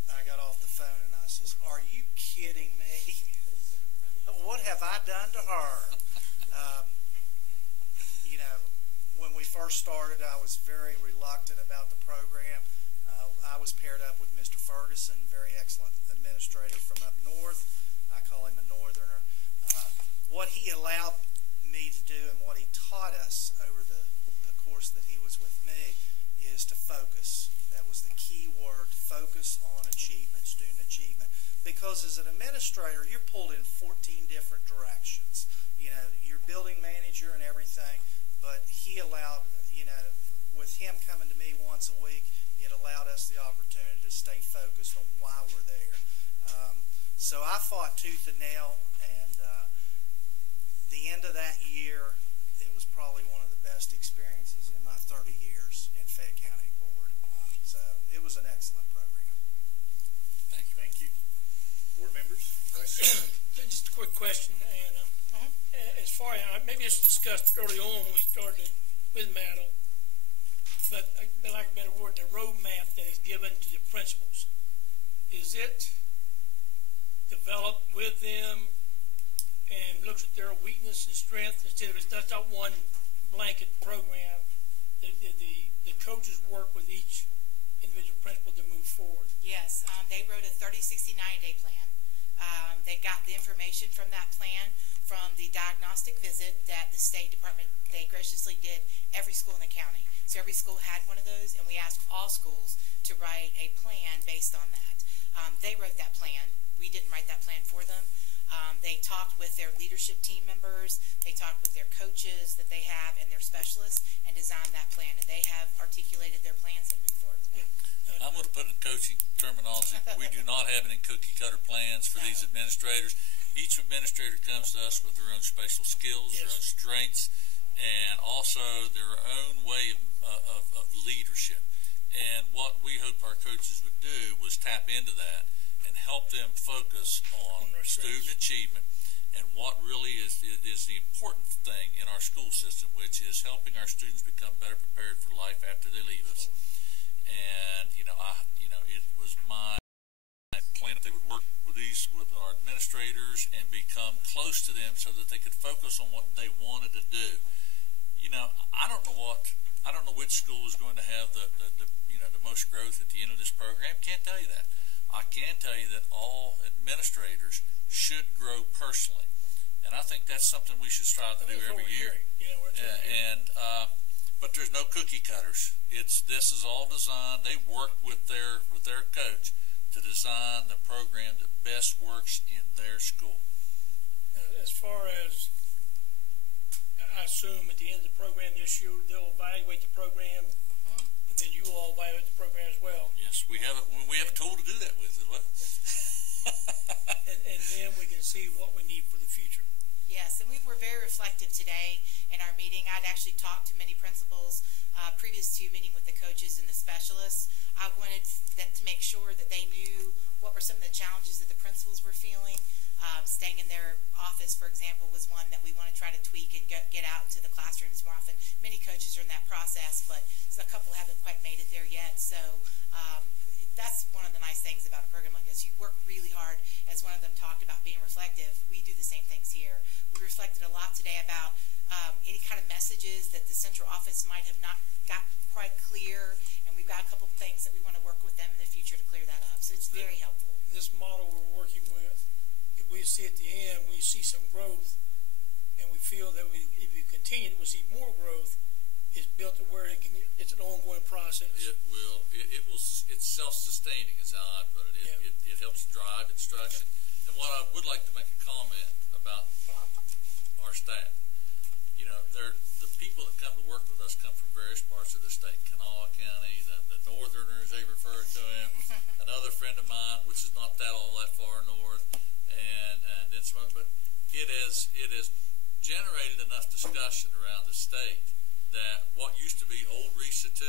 I got off the phone and I says, "Are you kidding me? What have I done to her?" You know, when we first started, I was very reluctant about the program. I was paired up with Mr. Ferguson, very excellent administrator from up north. I call him a northerner. What he allowed me to do and what he taught us over the course that he was with me is to focus. That was the key word, focus on achievement, student achievement. Because as an administrator, you're pulled in 14 different directions. You know, you're building manager and everything, but he allowed, you know, with him coming to me once a week, it allowed us the opportunity to stay focused on why we're there. So I fought tooth and nail, and the end of that year, it was probably one of the best experiences in my 30 years in Fayette County Board. So it was an excellent program. Thank you. Thank you. Board members? Just a quick question, Anna. As far as, maybe it's discussed early on when we started with MADL, but I like a better word, the roadmap that is given to the principals. Is it developed with them and looks at their weakness and strength instead of that's not one blanket program? The coaches work with each individual principal to move forward. Yes, they wrote a 30, 60, 90-day plan They got the information from that plan from the diagnostic visit that the State Department, they graciously did every school in the county. So every school had one of those, and we asked all schools to write a plan based on that. They wrote that plan. We didn't write that plan for them. They talked with their leadership team members. They talked with their coaches that they have and their specialists and designed that plan. And they have articulated their plans and moved forward with that. I'm going to put in coaching terminology. We do not have any cookie-cutter plans for these administrators. Each administrator comes to us with their own special skills, their own strengths, and also their own way of leadership. And what we hope our coaches would do was tap into that and help them focus on student achievement and what really is the important thing in our school system, which is helping our students become better prepared for life after they leave us. And it was my plan that they would work with our administrators and become close to them so that they could focus on what they wanted to do. I don't know which school is going to have the most growth at the end of this program. Can't tell you that. I can tell you that all administrators should grow personally, and I think that's something we should strive to do every year. But there's no cookie cutters. This is all designed. They work with their coach to design the program that best works in their school. As far as, I assume at the end of the program this year, they'll evaluate the program, and then you all evaluate the program as well. Yes, we have a tool to do that with as well. and then we can see what we need for the future. Yes, and we were very reflective today in our meeting. I'd actually talked to many principals previous to meeting with the coaches and the specialists. I wanted them to make sure that they knew what were some of the challenges that the principals were feeling. Staying in their office, for example, was one that we want to try to tweak and get out into the classrooms more often. Many coaches are in that process, but a couple haven't quite made it there yet. So that's one of the nice things about a program like this. You work really hard, as one of them talked about being reflective. We do the same things here. We reflected a lot today about any kind of messages that the central office might have not got quite clear, and we've got a couple of things that we want to work with them in the future to clear that up. So it's very helpful. This model we're working with, if we see at the end, we see some growth, and we feel that if we continue, we'll see more growth. It's built to where it's an ongoing process. It will. It's self-sustaining, is how I put it. It helps drive instruction. And what I would like to make a comment about our staff. The people that come to work with us come from various parts of the state. Kanawha County, the Northerners, they refer to him. Another friend of mine, which is not all that far north, and then some other. But it has generated enough discussion around the state that what used to be Old RESA 2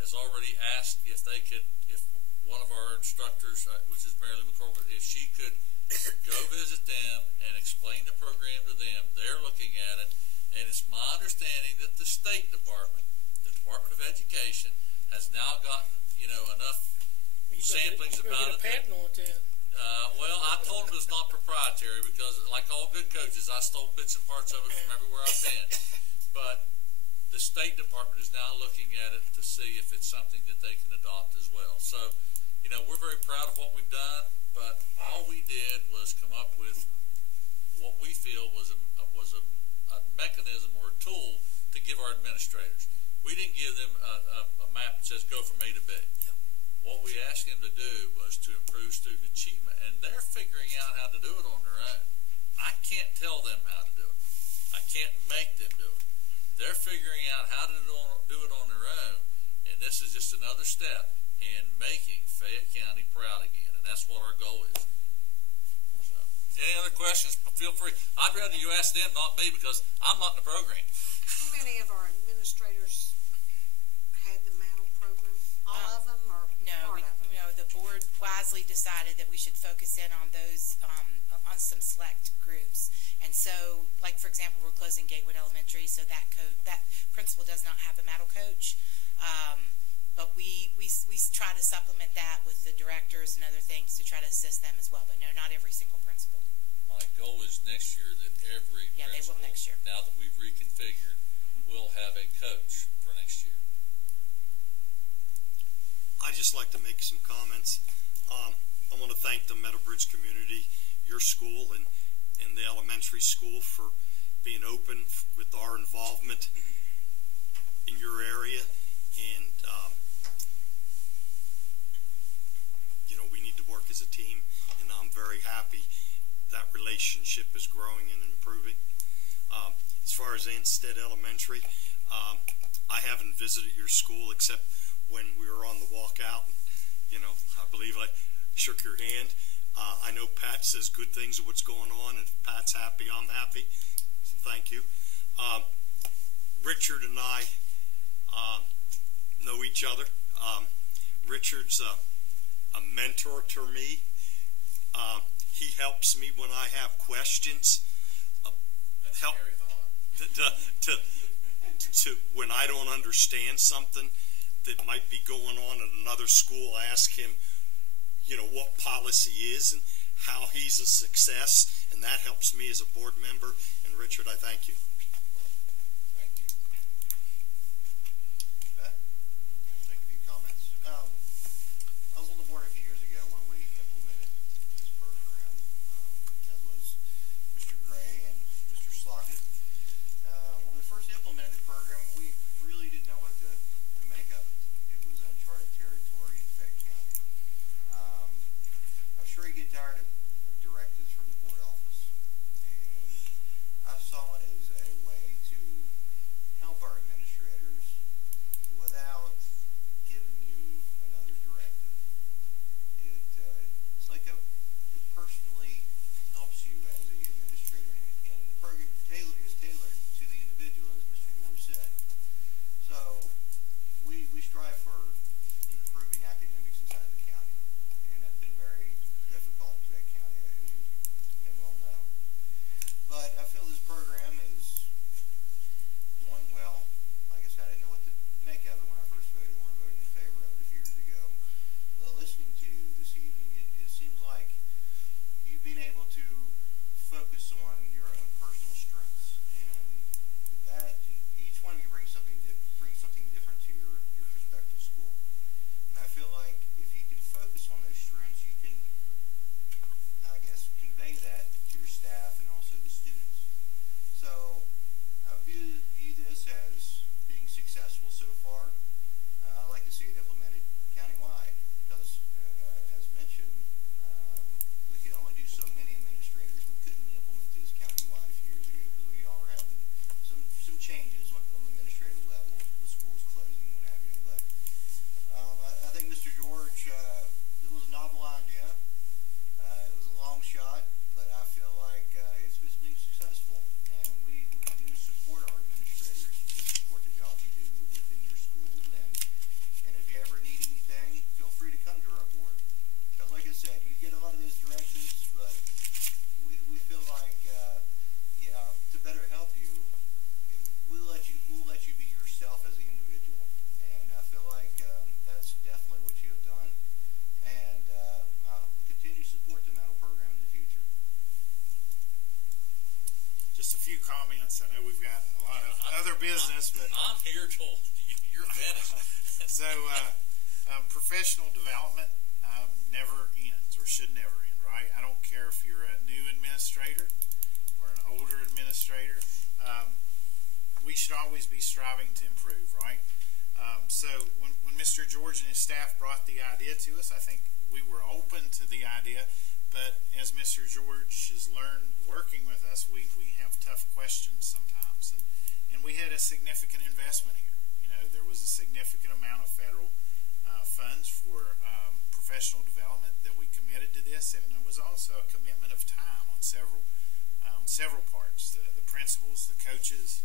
has already asked if one of our instructors, which is Mary Lou McCormick, if she could go visit them and explain the program to them. They're looking at it, and it's my understanding that the State Department, the Department of Education, has now gotten enough samplings about it. Patent on it then. Well, I told them it's not proprietary because, like all good coaches, I stole bits and parts of it from everywhere I've been. But the State Department is now looking at it to see if it's something that they can adopt as well. So, we're very proud of what we've done, but all we did was come up with what we feel was a mechanism or a tool to give our administrators. We didn't give them a map that says go from A to B. What we asked them to do was to improve student achievement, and they're figuring out how to do it on their own. I can't tell them how to do it. I can't make them do it. They're figuring out how to do it on their own, and this is just another step in making Fayette County proud again, and that's what our goal is. So, any other questions, feel free. I'd rather you ask them, not me, because I'm not in the program. How many of our administrators had the mantle program? All of them, or part of them? No, the board wisely decided that we should focus in on those, on some select groups. And so, like, for example, we're closing Gatewood Elementary, so that principal does not have a mantle coach. But we try to supplement that with the directors and other things to try to assist them as well. But no, not every single principal. My goal is next year that every principal, they will next year. Now that we've reconfigured, will have a coach for next year. I'd just like to make some comments. I want to thank thank the Meadowbridge community, your school, and the elementary school for being open with our involvement in your area. And, we need to work as a team, and I'm very happy that relationship is growing and improving. As far as Anstead Elementary, I haven't visited your school except when we were on the walkout. I believe I shook your hand. I know Pat says good things of what's going on, and if Pat's happy, I'm happy. So thank you. Richard and I know each other. Richard's a mentor to me. He helps me when I have questions. To when I don't understand something that might be going on at another school, I ask him, what policy is and how he's a success, and that helps me as a board member. And Richard, I thank you. Thank you. Beth, make a few comments. I was on the board a few years ago when we implemented this program, as was Mr. Gray and Mr. Slockett. When we first implemented the program, we really didn't know what to make of it. It was uncharted territory in Fayette County. I'm sure you get tired of directives from the board office, and I saw it as a way to help our administrators without giving you another directive. It's like it personally helps you as an administrator, and the program is tailored to the individual, as Mr. George said. So we strive for improving academics inside the county, and it's been very difficult in Fayette County, as you may well know. But I feel this program is doing well. Like I said, I didn't know what to make of it when I first voted on it. I voted in favor of it a few years ago. But listening to you this evening, it seems like you've been able to focus on your own personal strengths, and that each one of you brings something different to your respective school. And I feel like if you can focus on those strengths, you can, I guess, convey that to your staff and also the students. So I view this as being successful so far. I like to see it implemented countywide because, as mentioned, we could only do so many administrators. We couldn't implement this countywide a few years ago because we are having some changes on the administrative level, the schools closing and what have you. But I think Mr. George, it was a novel idea. It was a long shot, but I feel like it's being successful. And we do support our administrators. We support the jobs you do within your schools. And if you ever need anything, feel free to come to our board. Because like I said, you get a lot of those directives, but we feel like, to better help you, we'll let you be yourself as an individual. And I feel like that's definitely what you have done. And I'll continue to support the MEDAL program in the future. Just a few comments. I know we've got a lot of other business, but I'm here till you're finished. so professional development never ends, or should never end, right? I don't care if you're a new administrator or an older administrator. We should always be striving to improve, right? So when Mr. George and his staff brought the idea to us, I think we were open to the idea. But as Mr. George has learned working with us, we have tough questions sometimes. And we had a significant investment here. There was a significant amount of federal funds for professional development that we committed to this, and there was also a commitment of time on several parts: the principals, the coaches,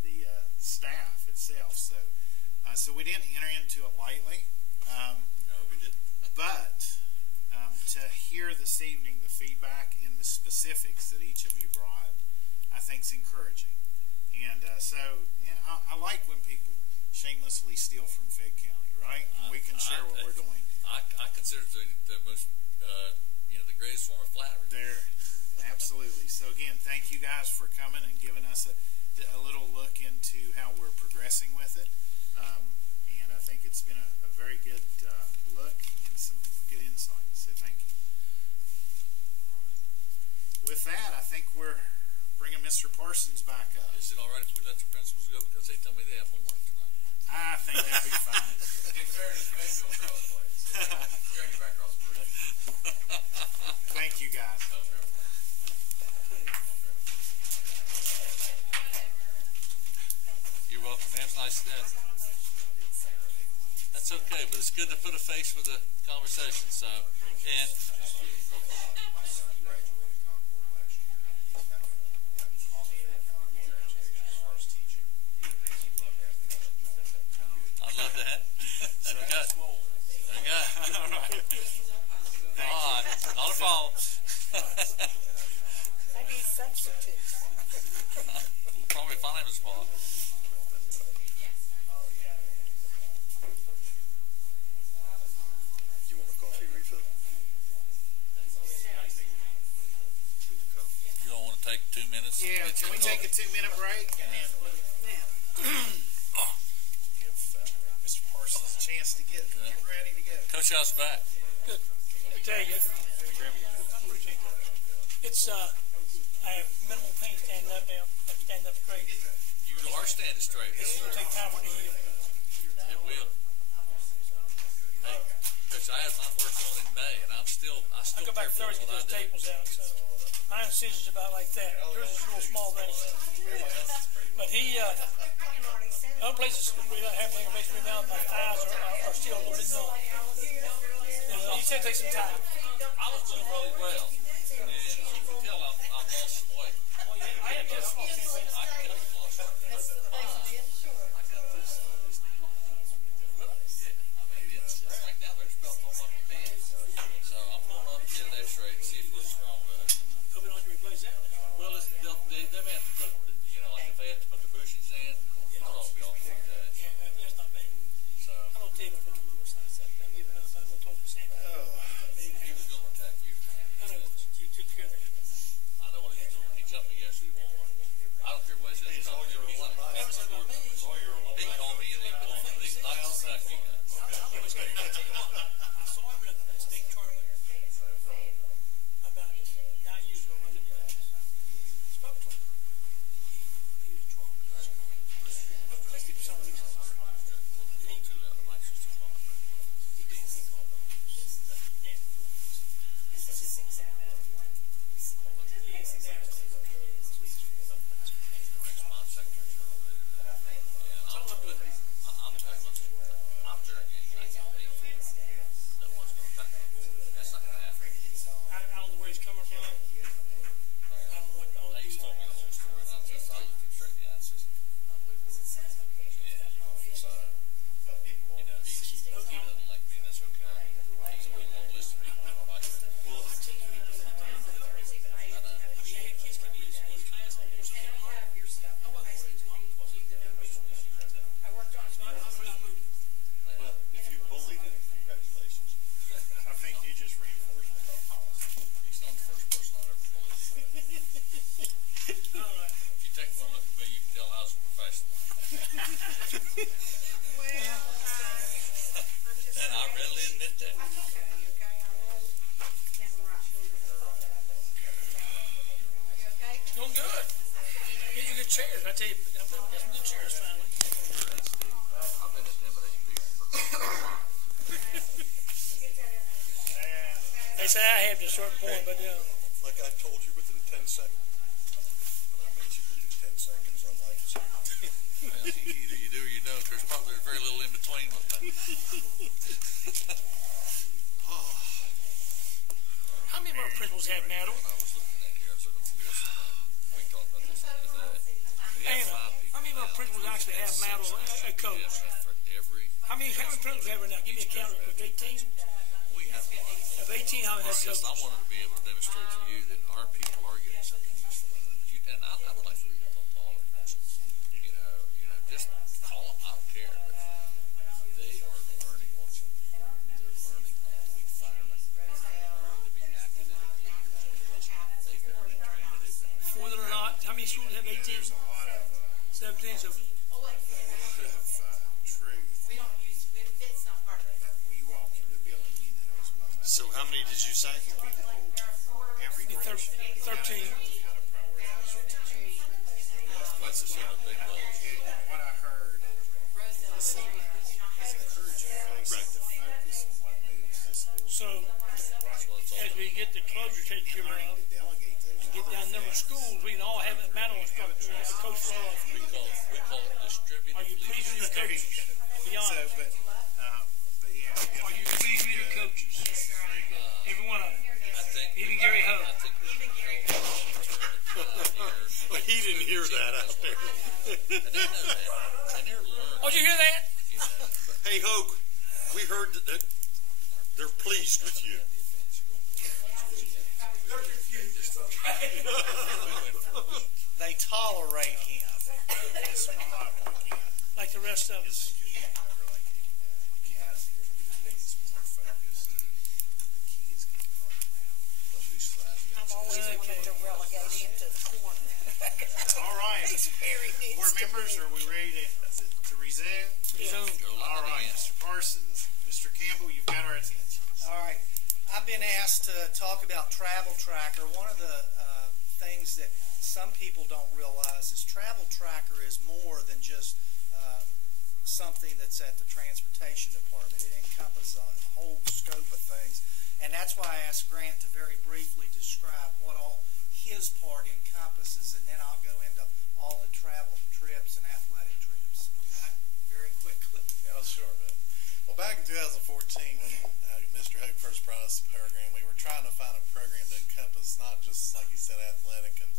the staff itself. So we didn't enter into it lightly. No, we didn't. But to hear this evening the feedback and the specifics that each of you brought, I think is encouraging. And I like when people shamelessly steal from Fayette County, right? And we can share what we're doing. I consider it the most, the greatest form of flattery. There, absolutely. So again, thank you guys for coming and giving us a little look into how we're progressing with it. And I think it's been a very good look and some good insights. So thank you. Mr. Parsons back up. Is it all right if we let the principals go? Because they tell me they have homework tonight. I think that'd be fine. In fairness, maybe we'll crossplay. We gotta get back across the bridge. Thank you, guys. You're welcome, ma'am. It's nice. That's okay, but it's good to put a face with a conversation. So, and My son graduated Concord last year. He's now on the field as far as teaching. He loved that position. I love that. Okay. Okay. All right. All right. Not a problem. Maybe he's substitute. We'll probably find him a spot. You want a coffee refill? You don't want to take 2 minutes? Yeah, can we take a 2-minute break? And then give Mr. Parsons a chance to get ready to go. Coach, how's back? Good. Let me tell you, it's, I have minimal pain standing up now. I can stand up straight. You are standing straight. This is going to take time for it to heal. It will. Hey, Coach, I had mine worked on in May, and I still I go back careful Thursday, with get those what I do. staples out. So my incision's about like that. Yours is real small thing. But he, other places really don't have anything that makes me numb. My thighs are still a little bit numb. He said take some time. I was doing really well, and you can tell I've lost some weight. I had this. I can tell you've lost weight. I got this. Really? Yeah. I mean, it's right now there's belt on my bed, so I'm going up to get an X-ray to see if what's wrong with it. Hope we don't have to replace that. Well, they may have to put, like if they have to put the bushes in, I'll be off for that. Yeah, that's not bad. So I don't take it for the little size. I'm giving up. I won't talk to Sam. he was going to attack you. I know you took care of that. I know what he's doing. He jumped me yesterday. I don't care what he says. He's all your He called me and he pulled me. He's not going to attack you guys. I saw him in a state tournament about 9 years ago. I didn't realize. Spoke to him. He was drunk. Let's get some reason. I don't know where he's coming from. I don't know what all He told me the whole story, and I looked him straight in the eye and said, unbelievable. And so, he doesn't like me, and that's okay. He's a little more list of people. Well, If you bullied him, congratulations. I think you just reinforced the policy. he's not the first person I've ever bullied. If you take one look at me, you can tell I was a professional. And I readily admit that. Doing good. Get you good chairs. I tell you, I'm going to get some good chairs finally. I've been intimidating people for They say I have to a certain point, but Like I told you, within 10 seconds. When I met you, within 10 seconds, I'm like, either you do or you don't. There's probably very little in between with that. how many of our principals have medal? When I was looking at here, I was looking for this. We talked about this the other day. We have Anna, 5 people how many of our now. principals actually have medal at coach? Yes, for every. How many principals have right now? Give me a count real quick. 18? We have. Of 18, how many have It's just I coaches? wanted to be able to demonstrate to you that our people are getting something useful. And I would like for you to talk to all of them. Just call them. I don't care. But they are learning what they're learning not to be firemen. They're learning to be academic leaders because they've never been trained to do that. Before it or not, how many schools have 18? There's a lot of 17, so truth. When you walk in the building, you know as well. so how many did you say? Every grade. 13. How to prioritize your That's a sort of big goal. And what I heard this evening is encouraging folks Right. to focus on what moves the school. So, That's what it's all as about. we get the closure taken care Learning of, to delegate those. get down the number of schools, we can all have a battle structure as a coach for all. We call it distributed Are you pleased with your There you coaches? go. Be So, honest. but yeah. Are you pleased with your coaches? Every one of them. I think Even Gary Ho. I think we can help turn the tide here. But he didn't hear that out there. And they know that. And they're learning. Oh, did you hear that? You know, but Hey, Hogue, we heard that they're pleased with you. They tolerate him. Like the rest of us. I've always wanted to relegate him to the corner. All right. Very needs Board to members, be. are we ready to resume? Resume. All right, Mr. Parsons, Mr. Campbell, you've got our attention. All right. I've been asked to talk about Travel Tracker. One of the things that some people don't realize is Travel Tracker is more than just something that's at the transportation department. It encompasses a whole scope of things. And that's why I asked Grant to very briefly describe what all his part encompasses, and then I'll go into all the travel trips and athletic trips. Okay? Very quickly. Yeah, sure, but well, back in 2014, when Mr. Hope first brought us the program, we were trying to find a program to encompass not just, like you said, athletic and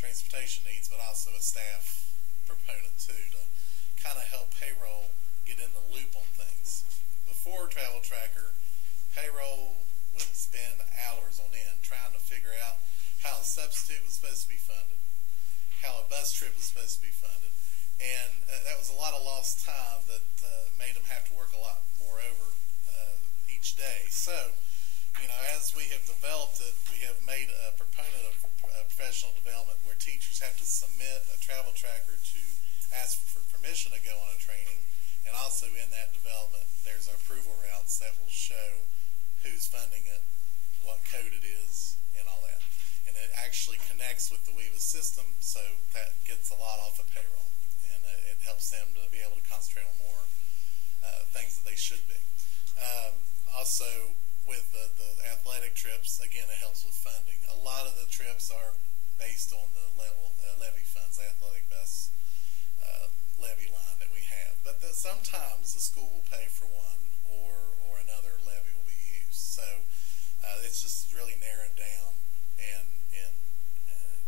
transportation needs, but also a staff proponent too, to kind of help payroll get in the loop on things. Before Travel Tracker, payroll would spend hours on end trying to figure out how a substitute was supposed to be funded, how a bus trip was supposed to be funded, and that was a lot of lost time that made them have to work a lot more over each day. So, you know, as we have developed it, we have made a proponent of professional development where teachers have to submit a travel tracker to ask for permission to go on a training, and also in that development there's approval routes that will show who's funding it, what code it is, and all that. And it actually connects with the WEVA system, so that gets a lot off of payroll, and it helps them to be able to concentrate on more things that they should be. Also, with the athletic trips, again, it helps with funding. A lot of the trips are based on the levy funds, athletic bus levy line that we have. But sometimes the school will pay for one or another levy will be used. So it's just really narrowed down, and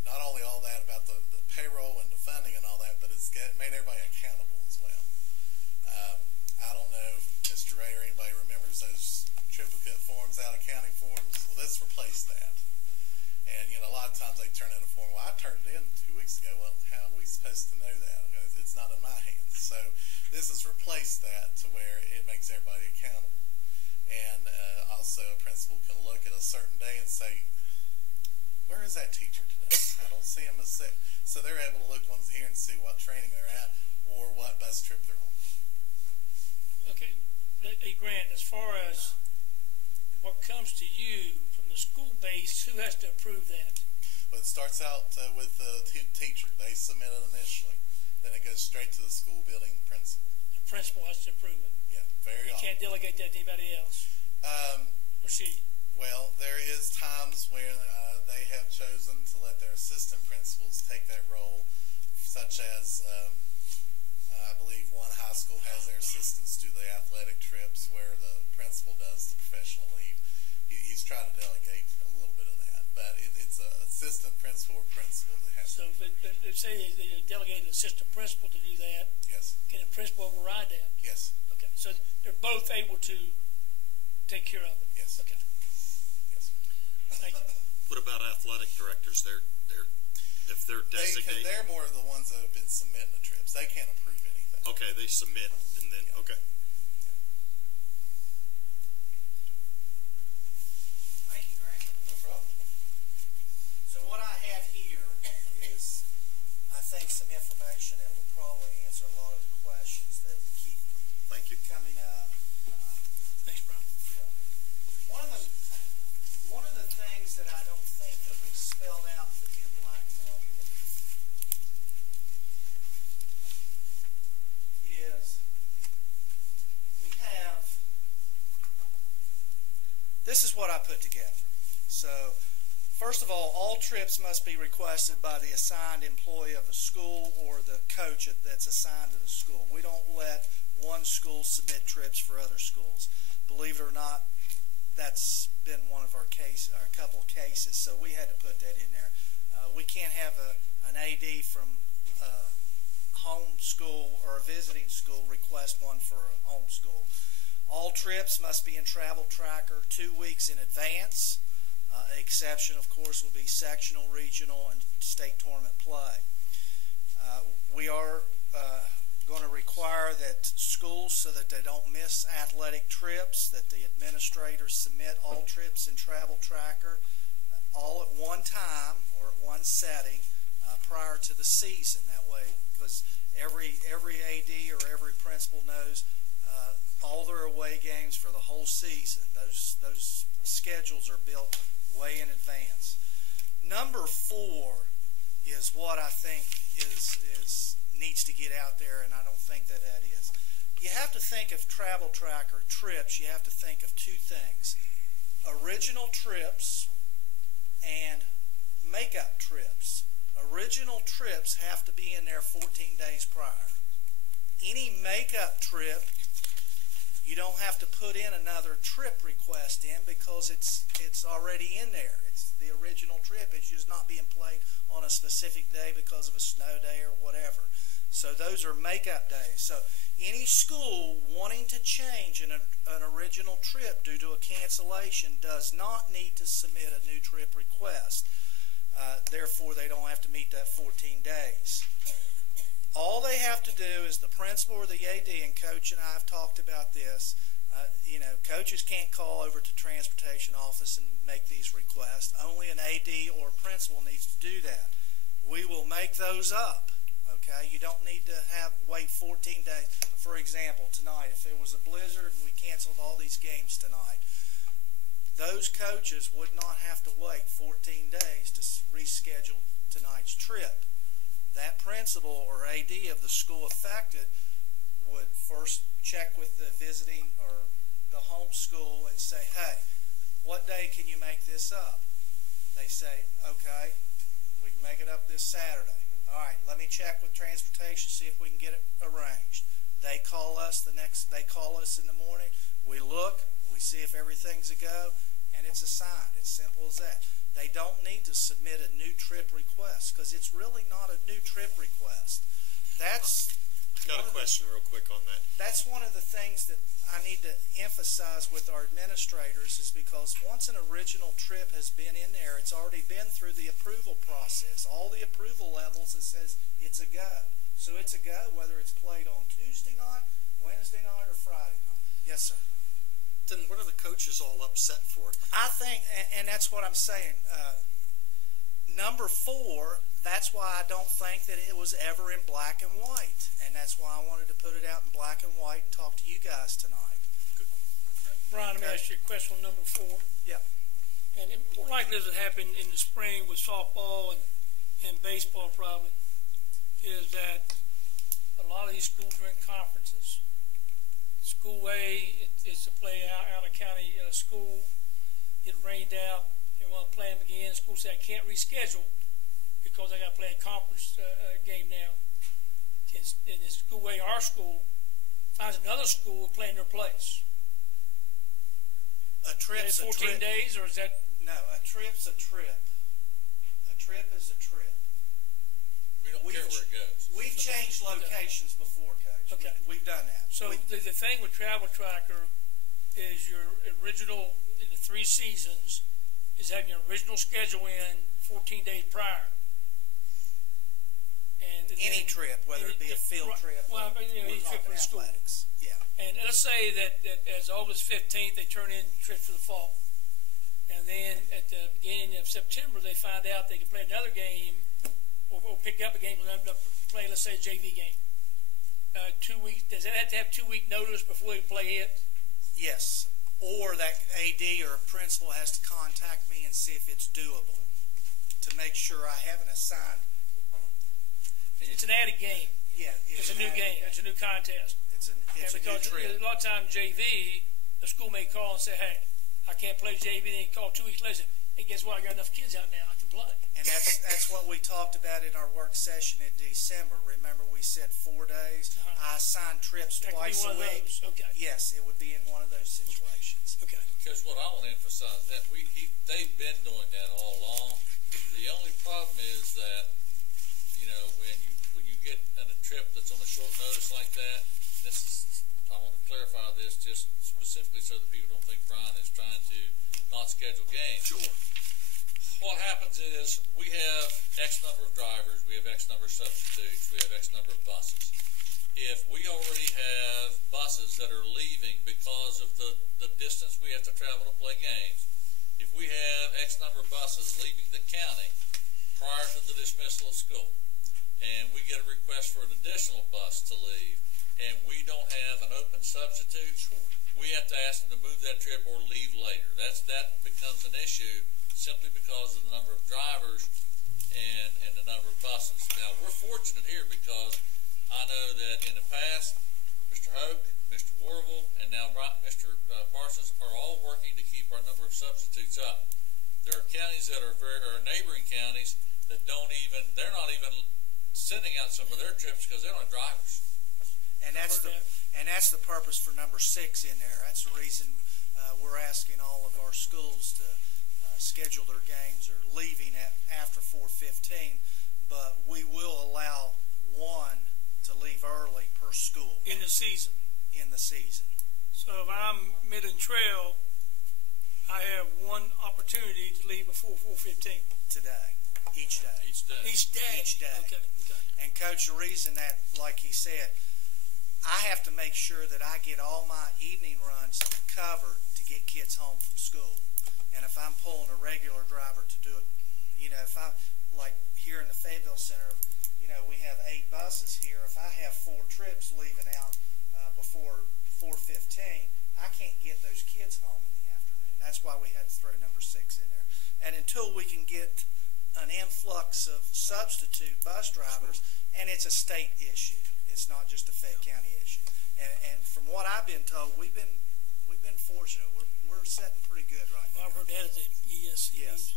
not only all that about the payroll and the funding and all that, but it's made everybody accountable as well. I don't know if Mr. Ray or anybody remembers those triplicate forms, out-of-county forms. Well, this replaced that. And, you know, a lot of times they turn in a form. Well, I turned it in 2 weeks ago. Well, how are we supposed to know that? It's not in my hands. So this has replaced that to where it makes everybody accountable. And also a principal can look at a certain day and say, where is that teacher today? I don't see him as sick. So they're able to look once here and see what training they're at or what bus trip they're on. Okay. Hey, Grant, as far as what comes to you from the school base, who has to approve that? But it starts out with the teacher. They submit it initially. Then it goes straight to the school building principal. The principal has to approve it. Yeah, very often. You can't delegate that to anybody else. Or she? Well, there is times when they have chosen to let their assistant principals take that role, such as I believe one high school has their assistants do the athletic trips where the principal does the professional leave. He's trying to delegate a little bit of that, but it's an assistant principal or principal that has. So if say they delegate an assistant principal to do that, Yes. can the principal override that? Yes. Okay, so they're both able to take care of it? Yes. Okay, Yes. thank you. What about athletic directors? If they're designated. They're more the ones that have been submitting the trips. They can't approve anything. Okay, they submit and then, okay. Thank you, Grant. No problem. So what I have here is, I think, some information that will probably answer a lot of the questions that keep Thank you. coming up. Thanks, Brian. One of the things that I don't think that was spelled out in black and white this is what I put together. So, first of all trips must be requested by the assigned employee of the school or the coach that's assigned to the school. We don't let one school submit trips for other schools. Believe it or not, that's been one of our couple cases, so we had to put that in there. We can't have an AD from home school or a visiting school request one for a home school. All trips must be in Travel Tracker 2 weeks in advance. Exception, of course, will be sectional, regional, and state tournament play. We are going to require that schools, so that they don't miss athletic trips, that the administrators submit all trips in Travel Tracker all at one time or at one setting prior to the season. That way, because every AD or every principal knows all their away games for the whole season. Those schedules are built way in advance. Number 4 is what I think needs to get out there, and I don't think that is. You have to think of Travel Tracker trips. You have to think of 2 things: original trips and makeup trips. Original trips have to be in there 14 days prior. Any makeup trip, you don't have to put in another trip request in, because it's already in there. It's the original trip. It's just not being played on a specific day because of a snow day or whatever. So those are makeup days. So any school wanting to change an original trip due to a cancellation does not need to submit a new trip request. Therefore, they don't have to meet that 14 days. All they have to do is the principal or the AD, and Coach and I have talked about this. Coaches can't call over to transportation office and make these requests. Only an AD or principal needs to do that. We will make those up. Okay, you don't need to wait 14 days. For example, tonight, if there was a blizzard and we canceled all these games tonight, those coaches would not have to wait 14 days to reschedule tonight's trip. That principal or AD of the school affected would first check with the visiting or the home school and say, hey, what day can you make this up? They say, okay, we can make it up this Saturday. All right, let me check with transportation, see if we can get it arranged. They call us in the morning. We look, we see if everything's a go, and it's assigned. It's simple as that. They don't need to submit a new trip request, because it's really not a new trip request. I've got a question real quick on that. That's one of the things that I need to emphasize with our administrators, is because once an original trip has been in there, it's already been through the approval process. All the approval levels, it says it's a go. So it's a go whether it's played on Tuesday night, Wednesday night, or Friday night. Yes, sir. Then what are the coaches all upset for? I think, and that's what I'm saying, number 4, that's why I don't think that it was ever in black and white. And that's why I wanted to put it out in black and white and talk to you guys tonight. Good. Brian, let me ask you a question on number 4. Yeah. And it more likely doesn't happen in the spring with softball and baseball probably, is that a lot of these schools are in conferences. School A is to play out of county school. It rained out. They want to play them again. School say, I can't reschedule because I got to play a conference game now. And the school A, our school, finds another school playing their place. A trip's 14 days, or is that? No, a trip's a trip. A trip is a trip. We don't care where it goes. We've changed locations before, Coach. Okay. We've done that. So the thing with Travel Tracker is your original, in the 3 seasons, is having your original schedule in 14 days prior. And any trip, whether it be a field trip or any trip for the school. Yeah. And let's say that as August 15th, they turn in trip for the fall. And then at the beginning of September, they find out they can play another game or pick up a game and play, let's say, a JV game. 2 weeks. Does that have to have 2-week notice before they can play it? Yes. Or that AD or principal has to contact me and see if it's doable to make sure I haven't assigned. It's an added game. Yeah. It's a new game. It's a new contest. It's a new trip. A lot of times JV, the school may call and say, hey, I can't play JV. Then he called 2 weeks later. Hey, guess what? I got enough kids out now. I can play. And that's what we talked about in our work session in December. Remember, we said 4 days. I assigned trips That could be twice one a of week. those. Okay. Yes, it would be in one of those situations. Okay. Because what I want to emphasize that they've been doing that all along. The only problem is that, you know, when you get on a trip that's on a short notice like that, I want to clarify this just specifically so that people don't think Brian is trying to not schedule games. Sure. What happens is we have X number of drivers, we have X number of substitutes, we have X number of buses. If we already have buses that are leaving because of the distance we have to travel to play games, if we have X number of buses leaving the county prior to the dismissal of school, and we get a request for an additional bus to leave, and we don't have an open substitute, we have to ask them to move that trip or leave later. That becomes an issue simply because of the number of drivers and the number of buses. Now, we're fortunate here because I know that in the past, Mr. Hoke, Mr. Warville, and now Mr. Parsons are all working to keep our number of substitutes up. There are counties that are neighboring counties that they're not even sending out some of their trips because they don't have drivers. And that's the purpose for number 6 in there. That's the reason we're asking all of our schools to schedule their games or leaving after 4:15, but we will allow 1 to leave early per school. In the season? In the season. So if I'm Midland Trail, I have 1 opportunity to leave before 4:15? Today. Each day. Each day. Each day? Each day. Okay. And Coach, the reason that, like he said, I have to make sure that I get all my evening runs covered to get kids home from school. And if I'm pulling a regular driver to do it, you know, if I'm like here in the Fayetteville Center, you know, we have 8 buses here. If I have 4 trips leaving out before 4:15, I can't get those kids home in the afternoon. That's why we had to throw number 6 in there. And until we can get an influx of substitute bus drivers, and it's a state issue. It's not just a Fayette County issue. And from what I've been told, we've been fortunate. We're setting pretty good right now. I've heard that at the ESC. Yes.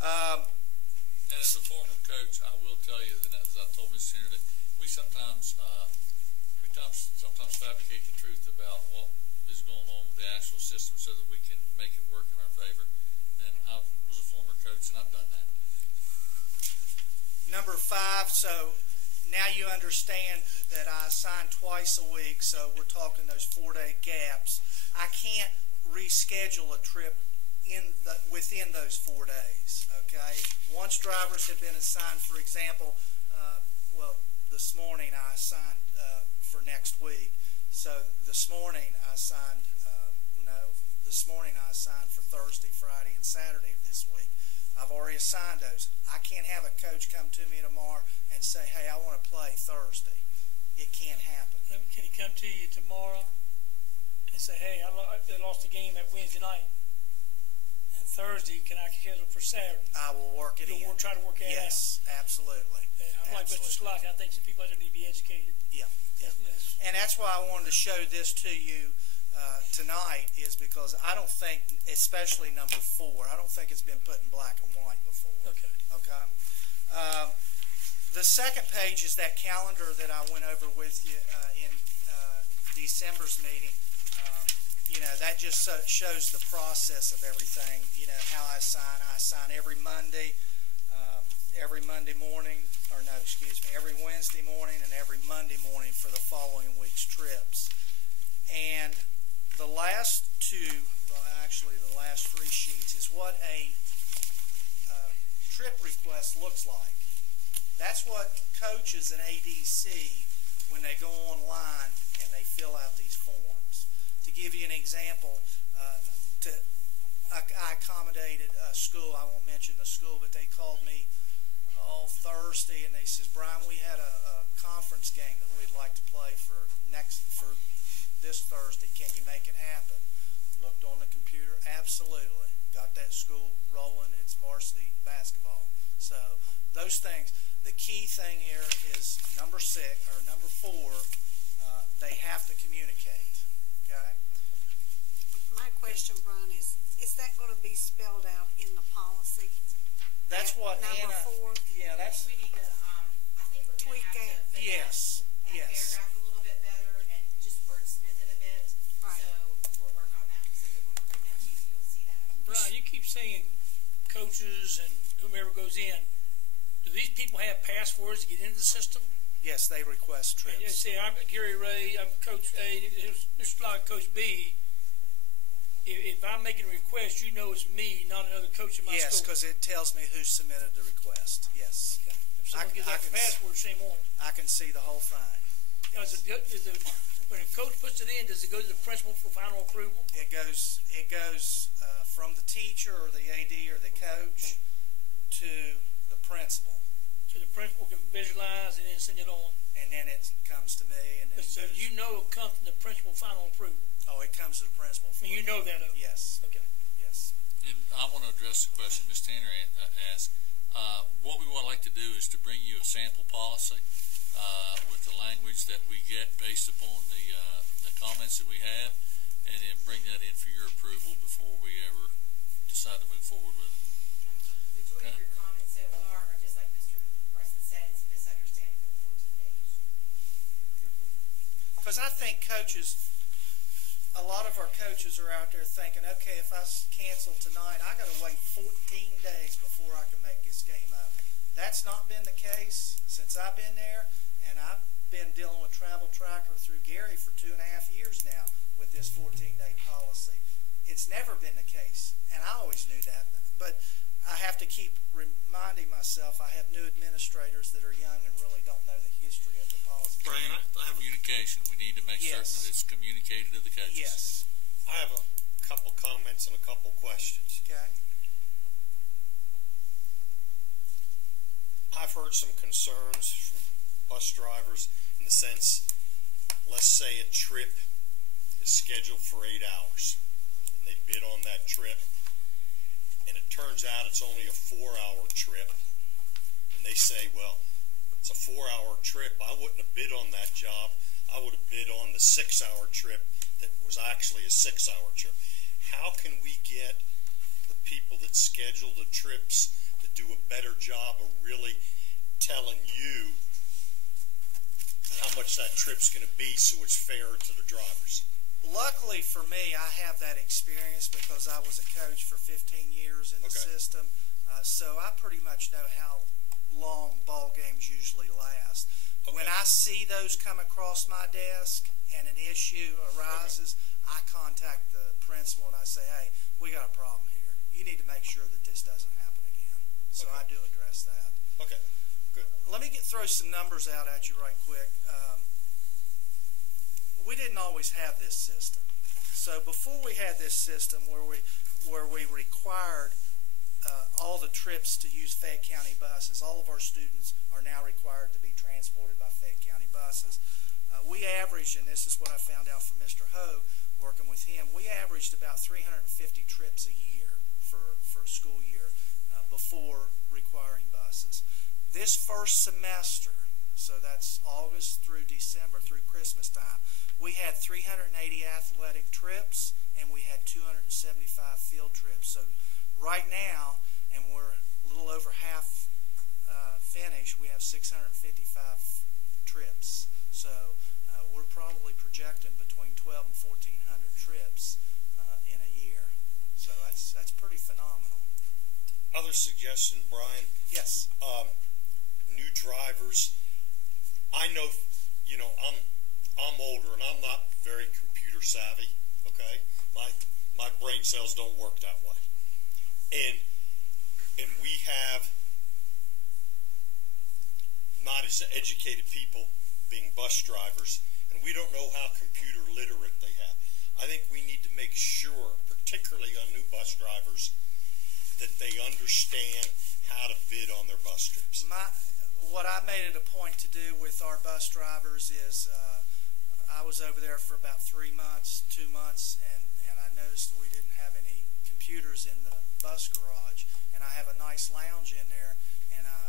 And as a former coach, I will tell you that, as I told Ms. Henry, that we sometimes fabricate the truth about what is going on with the actual system so that we can make it work in our favor. And I was a former coach, and I've done that. Number 5, so now you understand that I assign twice a week, so we're talking those 4-day gaps. I can't reschedule a trip within those 4 days, okay? Once drivers have been assigned, for example, this morning I assigned for next week. So this morning I assigned for Thursday, Friday, and Saturday of this week. I've already assigned those. I can't have a coach come to me tomorrow and say, hey, I want to play Thursday. It can't happen. Can he come to you tomorrow and say, hey, I lost a game at Wednesday night, and Thursday, can I schedule for Saturday? I will work it in. You'll try to work it out. Yes, absolutely. Yeah, I'm like Mr. Slock. I think some people out there need to be educated. Yeah. Yes. And that's why I wanted to show this to you tonight, is because I don't think, especially number 4, I don't think it's been put in black and white before. Okay. The second page is that calendar that I went over with you in December's meeting. You know, that just shows the process of everything. You know, how I assign. I assign every Monday morning, every Wednesday morning and every Monday morning for the following week's trips. And the last 3 sheets is what a trip request looks like. That's what coaches and ADs see when they go online and they fill out these forms. To give you an example, I accommodated a school. I won't mention the school, but they called me Thursday and they says, Brian, we had a conference game that we'd like to play for this Thursday. Can you make it happen? Looked on the computer, absolutely. Got that school rolling. It's varsity basketball. So those things. The key thing here is number 4. They have to communicate. Okay. My question, Brian, is that gonna be spelled out in the policy? That's what Number Anna, 4? yeah, that's, We need to, I think we're Tweak gonna have to. yes, That yes. paragraph a little bit better and just wordsmith it a bit. Right. So we'll work on that, so that when we bring that to you, you'll see that. Brian, you keep saying coaches and whomever goes in. Do these people have passwords to get into the system? Yes, they request And you trips. say, I'm Gary Ray, I'm Coach A, here's Mr. Locke, Coach B. If I'm making a request, you know it's me, not another coach in my Yes, school. because it tells me who submitted the request, yes. Okay. If someone gives I out the can password, same one. I can see the whole thing. When a coach puts it in, does it go to the principal for final approval? It goes from the teacher or the AD or the coach to the principal, So the principal can visualize and then send it on. and then it comes to me, and then it So goes, you know it comes from the principal final approval. oh, it comes to the principal. And you know that of it. Yes, Okay. yes. And I want to address the question Ms. Tanner asked. What we would like to do is to bring you a sample policy with the language that we get based upon the comments that we have, and then bring that in for your approval before we ever decide to move forward with it. Majority of your comments so far are just like Mr. Preston said, it's a misunderstanding of the 14 days. Because I think coaches, a lot of our coaches are out there thinking, okay, if I cancel tonight, I got to wait 14 days before I can make this game up. That's not been the case since I've been there, and I've been dealing with Travel Tracker through Gary for 2.5 years now with this 14-day policy. It's never been the case, and I always knew that. But I have to keep reminding myself I have new administrators that are young and really don't know the history of the policy. Brian, I have Communication. We need to make certain that it's communicated to the coaches. Yes. I have a couple comments and a couple questions. Okay. I've heard some concerns from bus drivers in the sense, let's say a trip is scheduled for 8 hours, and they bid on that trip, and it turns out it's only a 4-hour trip, and they say, well, it's a 4-hour trip. I wouldn't have bid on that job. I would have bid on the 6-hour trip that was actually a 6-hour trip. How can we get the people that schedule the trips to do a better job of really telling you how much that trip's going to be so it's fair to the drivers? Luckily for me, I have that experience because I was a coach for 15 years in the system. So I pretty much know how long ball games usually last. When I see those come across my desk and an issue arises, I contact the principal and I say, hey, we got a problem here. You need to make sure that this doesn't happen again. So I do address that. Okay, good. Let me throw some numbers out at you right quick. We didn't always have this system. So before we had this system where we required all the trips to use Fayette County buses, all of our students are now required to be transported by Fayette County buses. We averaged, and this is what I found out from Mr. Ho, working with him, we averaged about 350 trips a year for a school year before requiring buses. This first semester, so that's August through December, through Christmas time, we had 380 athletic trips and we had 275 field trips. So right now, and we're a little over half finished, we have 655 trips. So we're probably projecting between 12 and 1,400 trips in a year. So that's pretty phenomenal. Other suggestion, Brian? Yes. New drivers. I know, I'm older and I'm not very computer savvy. Okay, my brain cells don't work that way, and we have not as educated people being bus drivers, and we don't know how computer literate they have. I think we need to make sure, particularly on new bus drivers, that they understand how to bid on their bus trips. What I made it a point to do with our bus drivers is I was over there for about 3 months, 2 months, and I noticed that we didn't have any computers in the bus garage, and I have a nice lounge in there, and I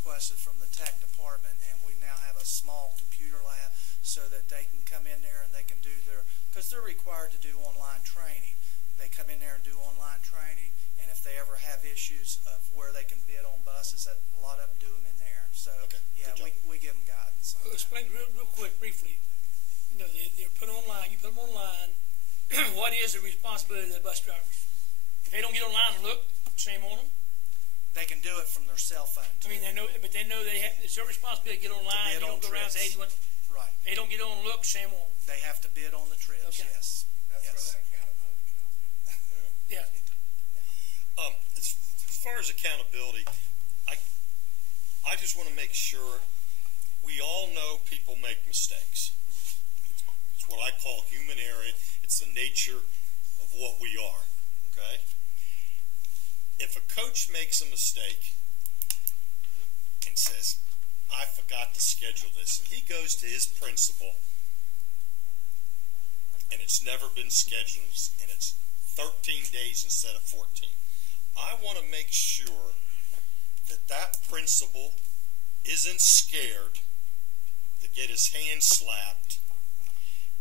requested from the tech department, and we now have a small computer lab so that they can come in there and they can do their, because they're required to do online training. They come in there and do online training, and if they ever have issues of where they can bid on buses, that a lot of them do them in there. So, yeah, we give them guidance. Explain real quick, briefly. You know, they're put online, you put them online. What is the responsibility of the bus drivers? If they don't get online and look, shame on them. They can do it from their cell phone, too. I mean, they know they have, it's their responsibility to get online. You don't go around and say, hey, right. They don't get on and look, shame on them. They have to bid on the trips, okay. Yes. That's where that accountability comes in. Yeah. As far as accountability, I just want to make sure we all know people make mistakes. It's what I call human error. It's the nature of what we are, okay? If a coach makes a mistake and says, I forgot to schedule this, and he goes to his principal and it's never been scheduled and it's 13 days instead of 14, I want to make sure that that principal isn't scared to get his hand slapped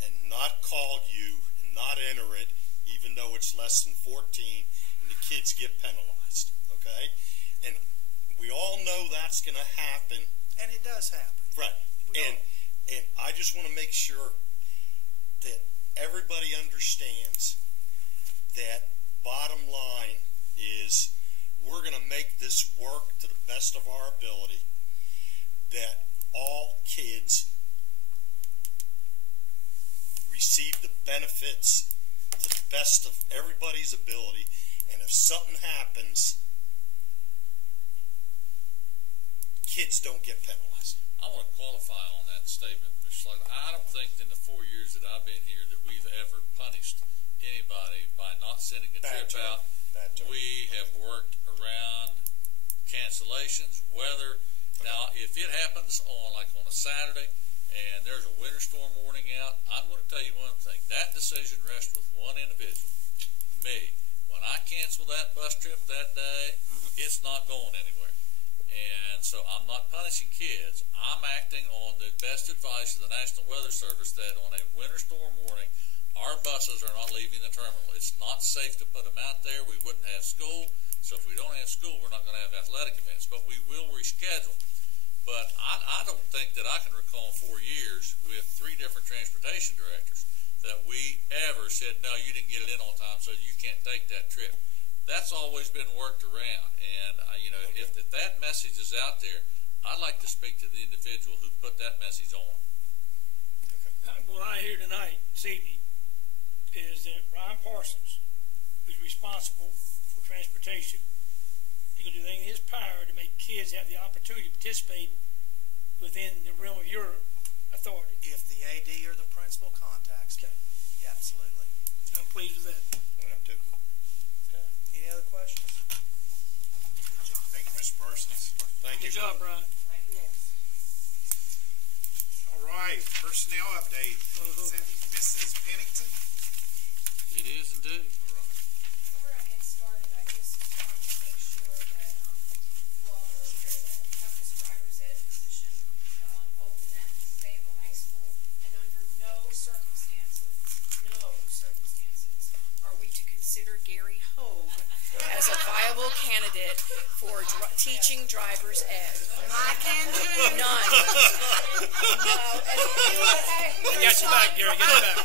and not call you and not enter it, even though it's less than 14 and the kids get penalized, okay? And we all know that's going to happen. And it does happen. Right. And I just want to make sure that everybody understands that bottom line is we're going to make this work to the best of our ability, that all kids receive the benefits to the best of everybody's ability, and if something happens, kids don't get penalized. I want to qualify on that statement, Mr. Slater. I don't think in the 4 years that I've been here that we've ever punished anybody by not sending a trip out. We have worked around cancellations, weather. Now, if it happens on a Saturday and there's a winter storm warning out, I'm going to tell you one thing. That decision rests with one individual, me. When I cancel that bus trip that day, it's not going anywhere. And so I'm not punishing kids. I'm acting on the best advice of the National Weather Service that on a winter storm warning, our buses are not leaving the terminal. It's not safe to put them out there. We wouldn't have school. So if we don't have school, we're not going to have athletic events. But we will reschedule. But I don't think that I can recall 4 years with 3 different transportation directors that we ever said, no, you didn't get it in on time, so you can't take that trip. That's always been worked around. And, if that message is out there, I'd like to speak to the individual who put that message on. What I hear tonight, this evening, is that Ryan Parsons, who's responsible for transportation, he can do anything in his power to make kids have the opportunity to participate within the realm of your authority. If the AD or the principal contacts me. Yeah, absolutely. I'm pleased with that. I do. Any other questions? Thank you, Mr. Parsons. Thank you. Good job, Brian. Yes. All right, personnel update. Is it Mrs. Pennington? It is indeed. All right. Before I get started, I just want to make sure that you all are aware that we have this driver's ed position open at Fayetteville High School, and under no circumstances are we to consider Gary Hogue as a viable candidate for teaching driver's ed. I can do. None. No. I got you back, Gary. Get you back.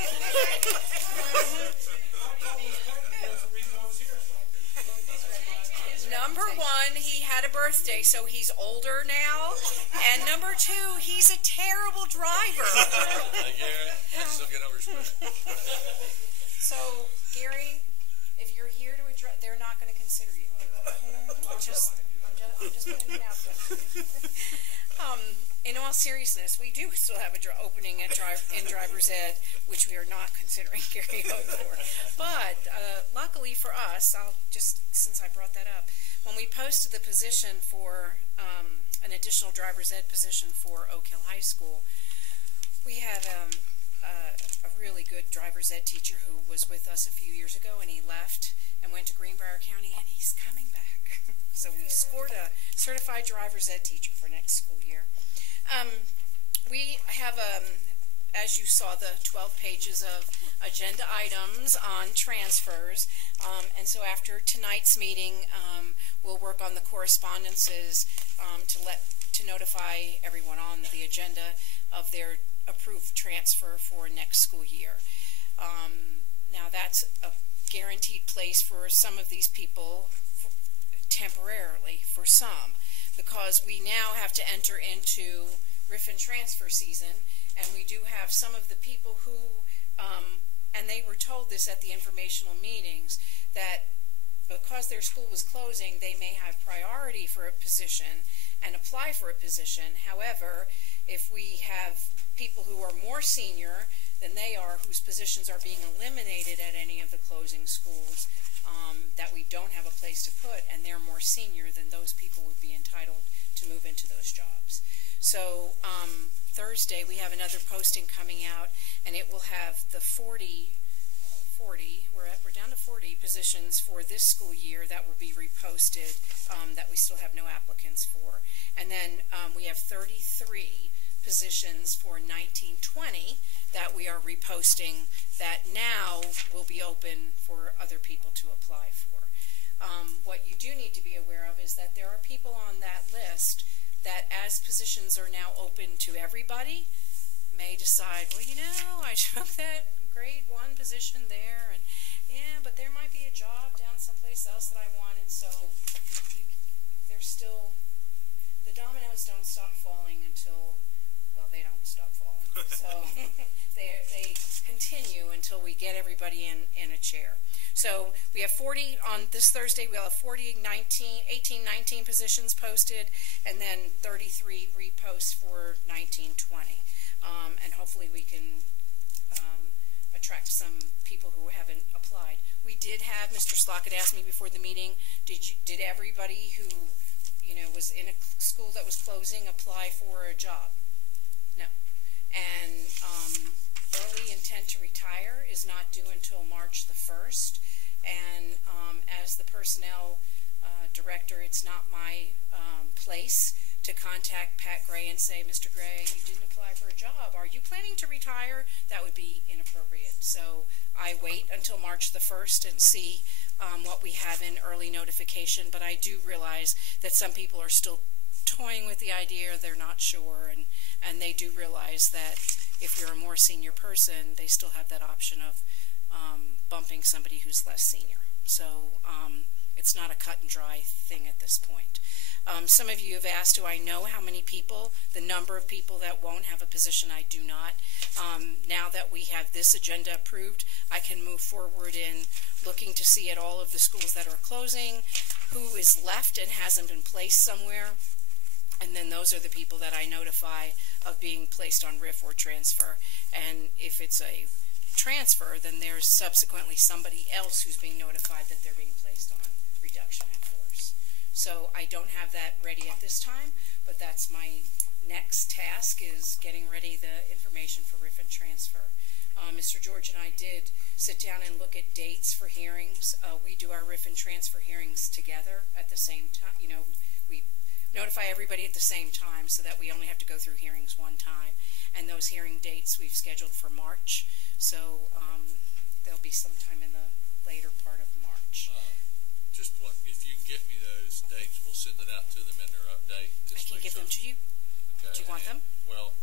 Number one, he had a birthday, so he's older now. And number two, he's a terrible driver. Hey, Gary, I still get no respect. So, Gary, if you're here to address, they're not going to consider you. I'm just putting it out there. In all seriousness, we do still have an opening in driver's ed, which we are not considering Gary Hogue for. But luckily for us, since I brought that up, when we posted the position for an additional driver's ed position for Oak Hill High School, we had a really good driver's ed teacher who was with us a few years ago, and he left and went to Greenbrier County, and he's coming back. So we scored a certified driver's ed teacher for next school year. We have, as you saw, the 12 pages of agenda items on transfers. And so after tonight's meeting, we'll work on the correspondences to notify everyone on the agenda of their approved transfer for next school year. Now that's a guaranteed place for some of these people temporarily, for some, because we now have to enter into Riffin transfer season, and we do have some of the people who, and they were told this at the informational meetings, that because their school was closing, they may have priority for a position and apply for a position. However, if we have people who are more senior than they are, whose positions are being eliminated at any of the closing schools, that we don't have a place to put, and they're more senior, then those people would be entitled to move into those jobs. So Thursday we have another posting coming out, and it will have the 40, we're down to 40 positions for this school year that will be reposted, that we still have no applicants for. And then we have 33 positions for 1920 that we are reposting that now will be open for other people to apply for. What you do need to be aware of is that there are people on that list that, as positions are now open to everybody, may decide, well, you know, I took that grade 1 position there, and yeah, but there might be a job down someplace else that I want, and so there's still, the dominoes don't stop falling until, well, they don't stop falling. So they continue until we get everybody in a chair. So we have 40 on this Thursday. We'll have 18, 19 positions posted, and then 33 reposts for 19, 20. And hopefully we can attract some people who haven't applied. We did have, Mr. Slockett asked me before the meeting, did everybody who, you know, was in a school that was closing apply for a job? No. And early intent to retire is not due until March the 1st. And as the personnel director, it's not my place to contact Pat Gray and say, Mr. Gray, you didn't apply for a job. Are you planning to retire? That would be inappropriate. So I wait until March the 1st and see what we have in early notification. But I do realize that some people are still toying with the idea, they're not sure, and they do realize that if you're a more senior person, they still have that option of bumping somebody who's less senior. So it's not a cut and dry thing at this point. Some of you have asked, do I know how many people, the number of people that won't have a position? I do not. Now that we have this agenda approved, I can move forward in looking to see at all of the schools that are closing, who is left and hasn't been placed somewhere, and then those are the people that I notify of being placed on RIF or transfer. And if it's a transfer, then there's subsequently somebody else who's being notified that they're being placed on reduction in force. So I don't have that ready at this time, but that's my next task, is getting ready the information for RIF and transfer. Mr. George and I did sit down and look at dates for hearings. We do our RIF and transfer hearings together at the same time. You know, we notify everybody at the same time so that we only have to go through hearings one time. And those hearing dates we've scheduled for March. So they'll be sometime in the later part of March. If you can get me those dates, we'll send it out to them in their update. I can give them to you. Okay. Do you want them? Well,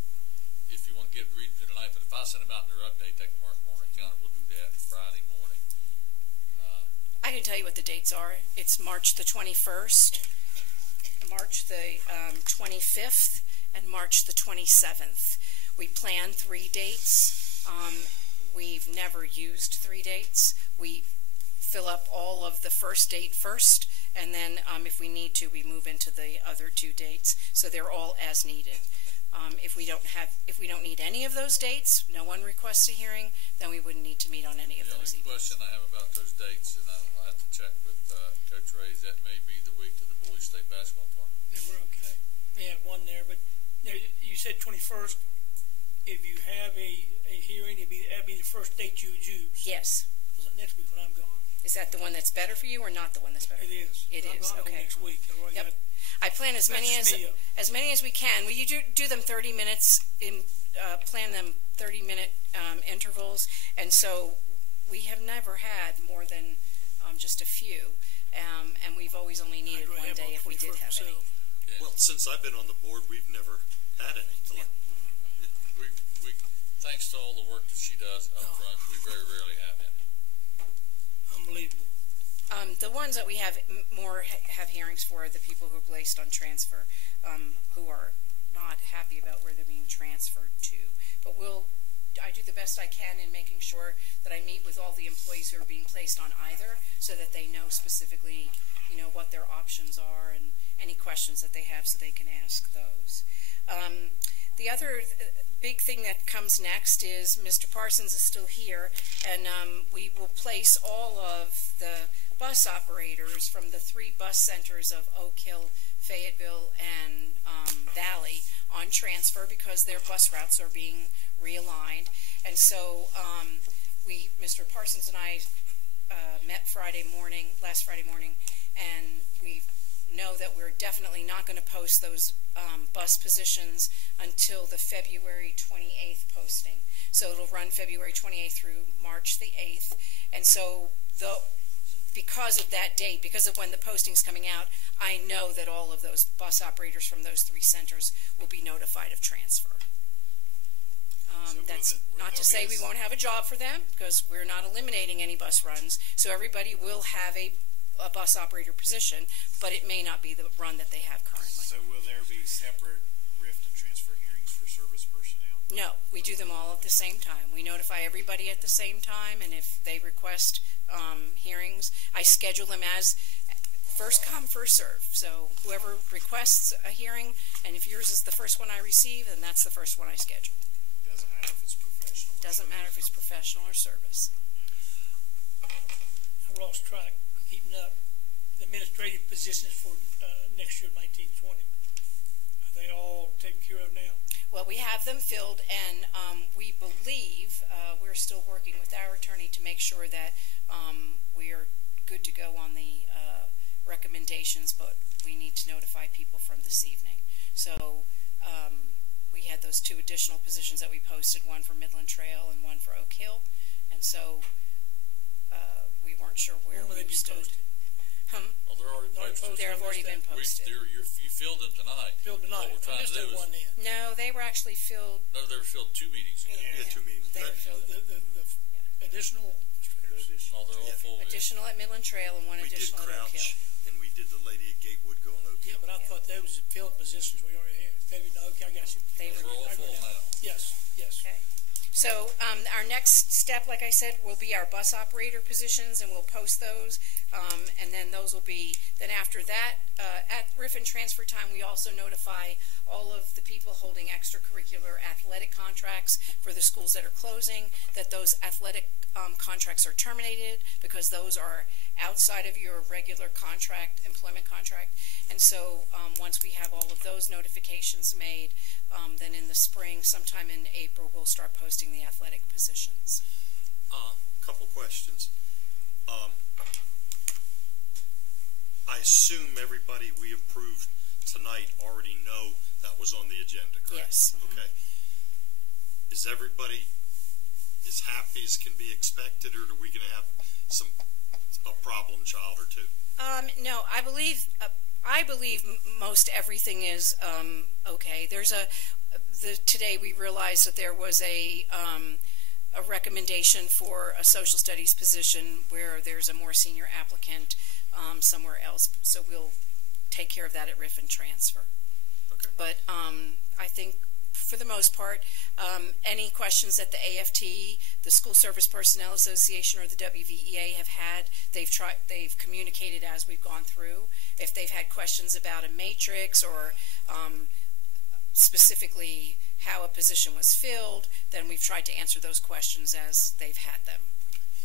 if you want to read them tonight, but if I send them out in their update, they can mark them on our calendar. We'll do that Friday morning. I can tell you what the dates are. It's March the 21st, March the 25th, and March the 27th. We plan 3 dates. We've never used 3 dates. We fill up all of the first date first, and then if we need to, we move into the other 2 dates. So they're all as needed. If we don't need any of those dates, no one requests a hearing, then we wouldn't need to meet on any of those. The only question I have about those dates, and I'll have to check with Coach Ray, that may be the week of the boys' state basketball tournament. Yeah, we're okay. We have one there, but you said 21st. If you have a hearing, that'd be the first date you would use. Yes. Because next week when I'm gone. Is that the one that's better for you or not the one that's better? It is. It I'm is, going okay. next week. I've already Yep. got- I plan as many That's just me, as many as we can. We do them 30 minutes in plan them 30-minute intervals, and so we have never had more than just a few, and we've always only needed I'd rather one have day all if we did 21st have any. myself. Well, since I've been on the board, we've never had any. Yeah. We thanks to all the work that she does up front, we very rarely have any. Unbelievable. The ones that we have have hearings for are the people who are placed on transfer, who are not happy about where they're being transferred to. But I do the best I can in making sure that I meet with all the employees who are being placed on either, so that they know specifically, what their options are and any questions that they have, so they can ask those. The other big thing that comes next is Mr. Parsons is still here, and we will place all of the bus operators from the 3 bus centers of Oak Hill, Fayetteville, and Valley on transfer because their bus routes are being realigned. And so Mr. Parsons and I met last Friday morning, and we know that we're definitely not going to post those bus positions until the February 28th posting. So it'll run February 28th through March the 8th. And so because of that date, because of when the posting's coming out, I know that all of those bus operators from those 3 centers will be notified of transfer. That's not to say we won't have a job for them, because we're not eliminating any bus runs. So everybody will have a bus operator position, but it may not be the run that they have currently. So will there be separate RIFT and transfer hearings for service personnel? No, we do them all at the same time. We notify everybody at the same time, and if they request hearings, I schedule them as first come, first serve. So whoever requests a hearing, and if yours is the first one I receive, then that's the first one I schedule. Doesn't matter if it's professional. Doesn't matter if it's professional or service. I've lost track, keeping up. The administrative positions for next year, 1920. Are they all taken care of now? Well, we have them filled, and we believe we're still working with our attorney to make sure that we are good to go on the recommendations, but we need to notify people from this evening. So we had those 2 additional positions that we posted, one for Midland Trail and one for Oak Hill, and so we weren't sure where we stood. Oh, they're already posted. They've already been posted. You filled them tonight. Filled tonight. What we're trying to do is, No, they were actually filled. no, they were filled 2 meetings ago. Yeah, 2 meetings. They were filled. The additional administrators. Oh, they're all full. yeah. Additional at Midland Trail and one We did additional at Oak Hill. Crouch, and we did the lady at Gatewood going Oak Yeah, Hill. but I thought those were filled positions we already had. Maybe, no, okay, I got you. They We're all full now. Yes. Okay. So our next step, like I said, will be our bus operator positions, and we'll post those. And then those will be, then after that, at RIF and transfer time, we also notify all of the people holding extracurricular athletic contracts for the schools that are closing, that those athletic contracts are terminated because those are outside of your regular employment contract. And so once we have all of those notifications made, then in the spring, sometime in April, we'll start posting the athletic positions. Couple questions. I assume everybody we approved tonight already know that was on the agenda, correct? Yes. Okay. Is everybody as happy as can be expected, or are we going to have a problem child or 2? No, I believe most everything is okay. There's today we realized that there was a recommendation for a social studies position where there's a more senior applicant somewhere else. So we'll take care of that at RIF and transfer. Okay. But I think for the most part, any questions that the AFT, the School Service Personnel Association, or the WVEA have had, they've communicated as we've gone through. If they've had questions about a matrix or specifically how a position was filled, then we've tried to answer those questions as they've had them.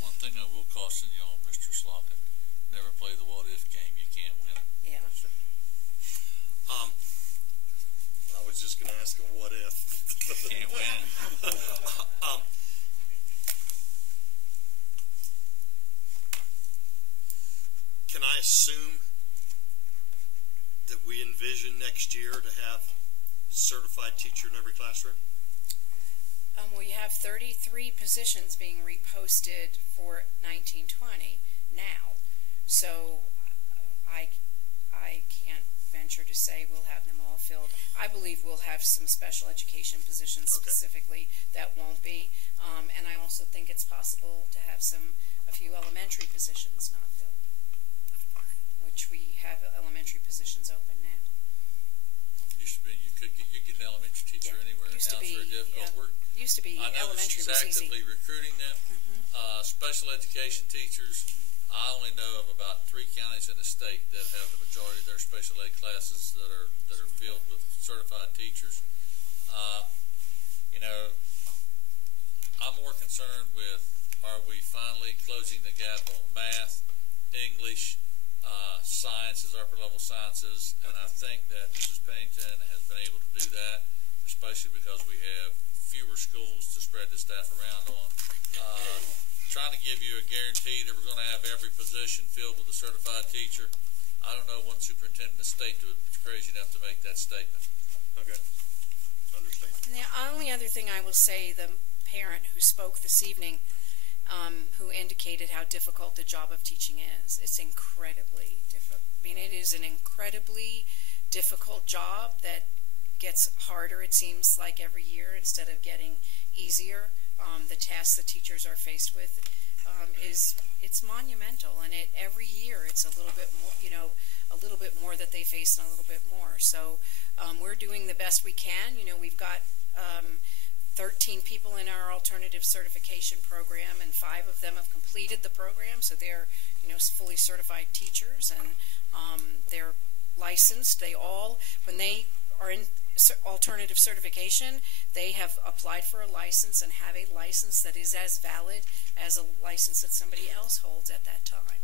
One thing I will caution you on, Mr. Slockett, never play the what-if game. You can't win it. Yeah. I was just going to ask a what if. Can't win. assume that we envision next year to have certified teacher in every classroom? Well, you have 33 positions being reposted for 1920 now. So I can't venture to say we'll have them all filled. I believe we'll have some special education positions specifically that won't be. And I also think it's possible to have a few elementary positions not filled, which we have elementary positions open now. Used to be you could get an elementary teacher anywhere. Used now to be, it's very difficult. Used to be I know that elementary she's was actively easy. recruiting them. Special education teachers, I only know of about 3 counties in the state that have the majority of their special ed classes that are filled with certified teachers. You know, I'm more concerned with, are we finally closing the gap on math, English, sciences, upper level sciences, and I think that Mrs. Pennington has been able to do that, especially because we have fewer schools to spread the staff around on. Trying to give you a guarantee that we're going to have every position filled with a certified teacher. I don't know one superintendent in the state that's crazy enough to make that statement. Okay. Understand. And the only other thing I will say, the parent who spoke this evening, who indicated how difficult the job of teaching is. It's incredibly difficult. I mean, it is an incredibly difficult job that gets harder, it seems like, every year instead of getting easier. The tasks that teachers are faced with it's monumental, and every year it's a little bit more, a little bit more that they face and a little bit more. So we're doing the best we can. We've got 13 people in our alternative certification program, and 5 of them have completed the program, so they're fully certified teachers, and they're licensed. They all, when they are in alternative certification, they have applied for a license and have a license that is as valid as a license that somebody else holds at that time.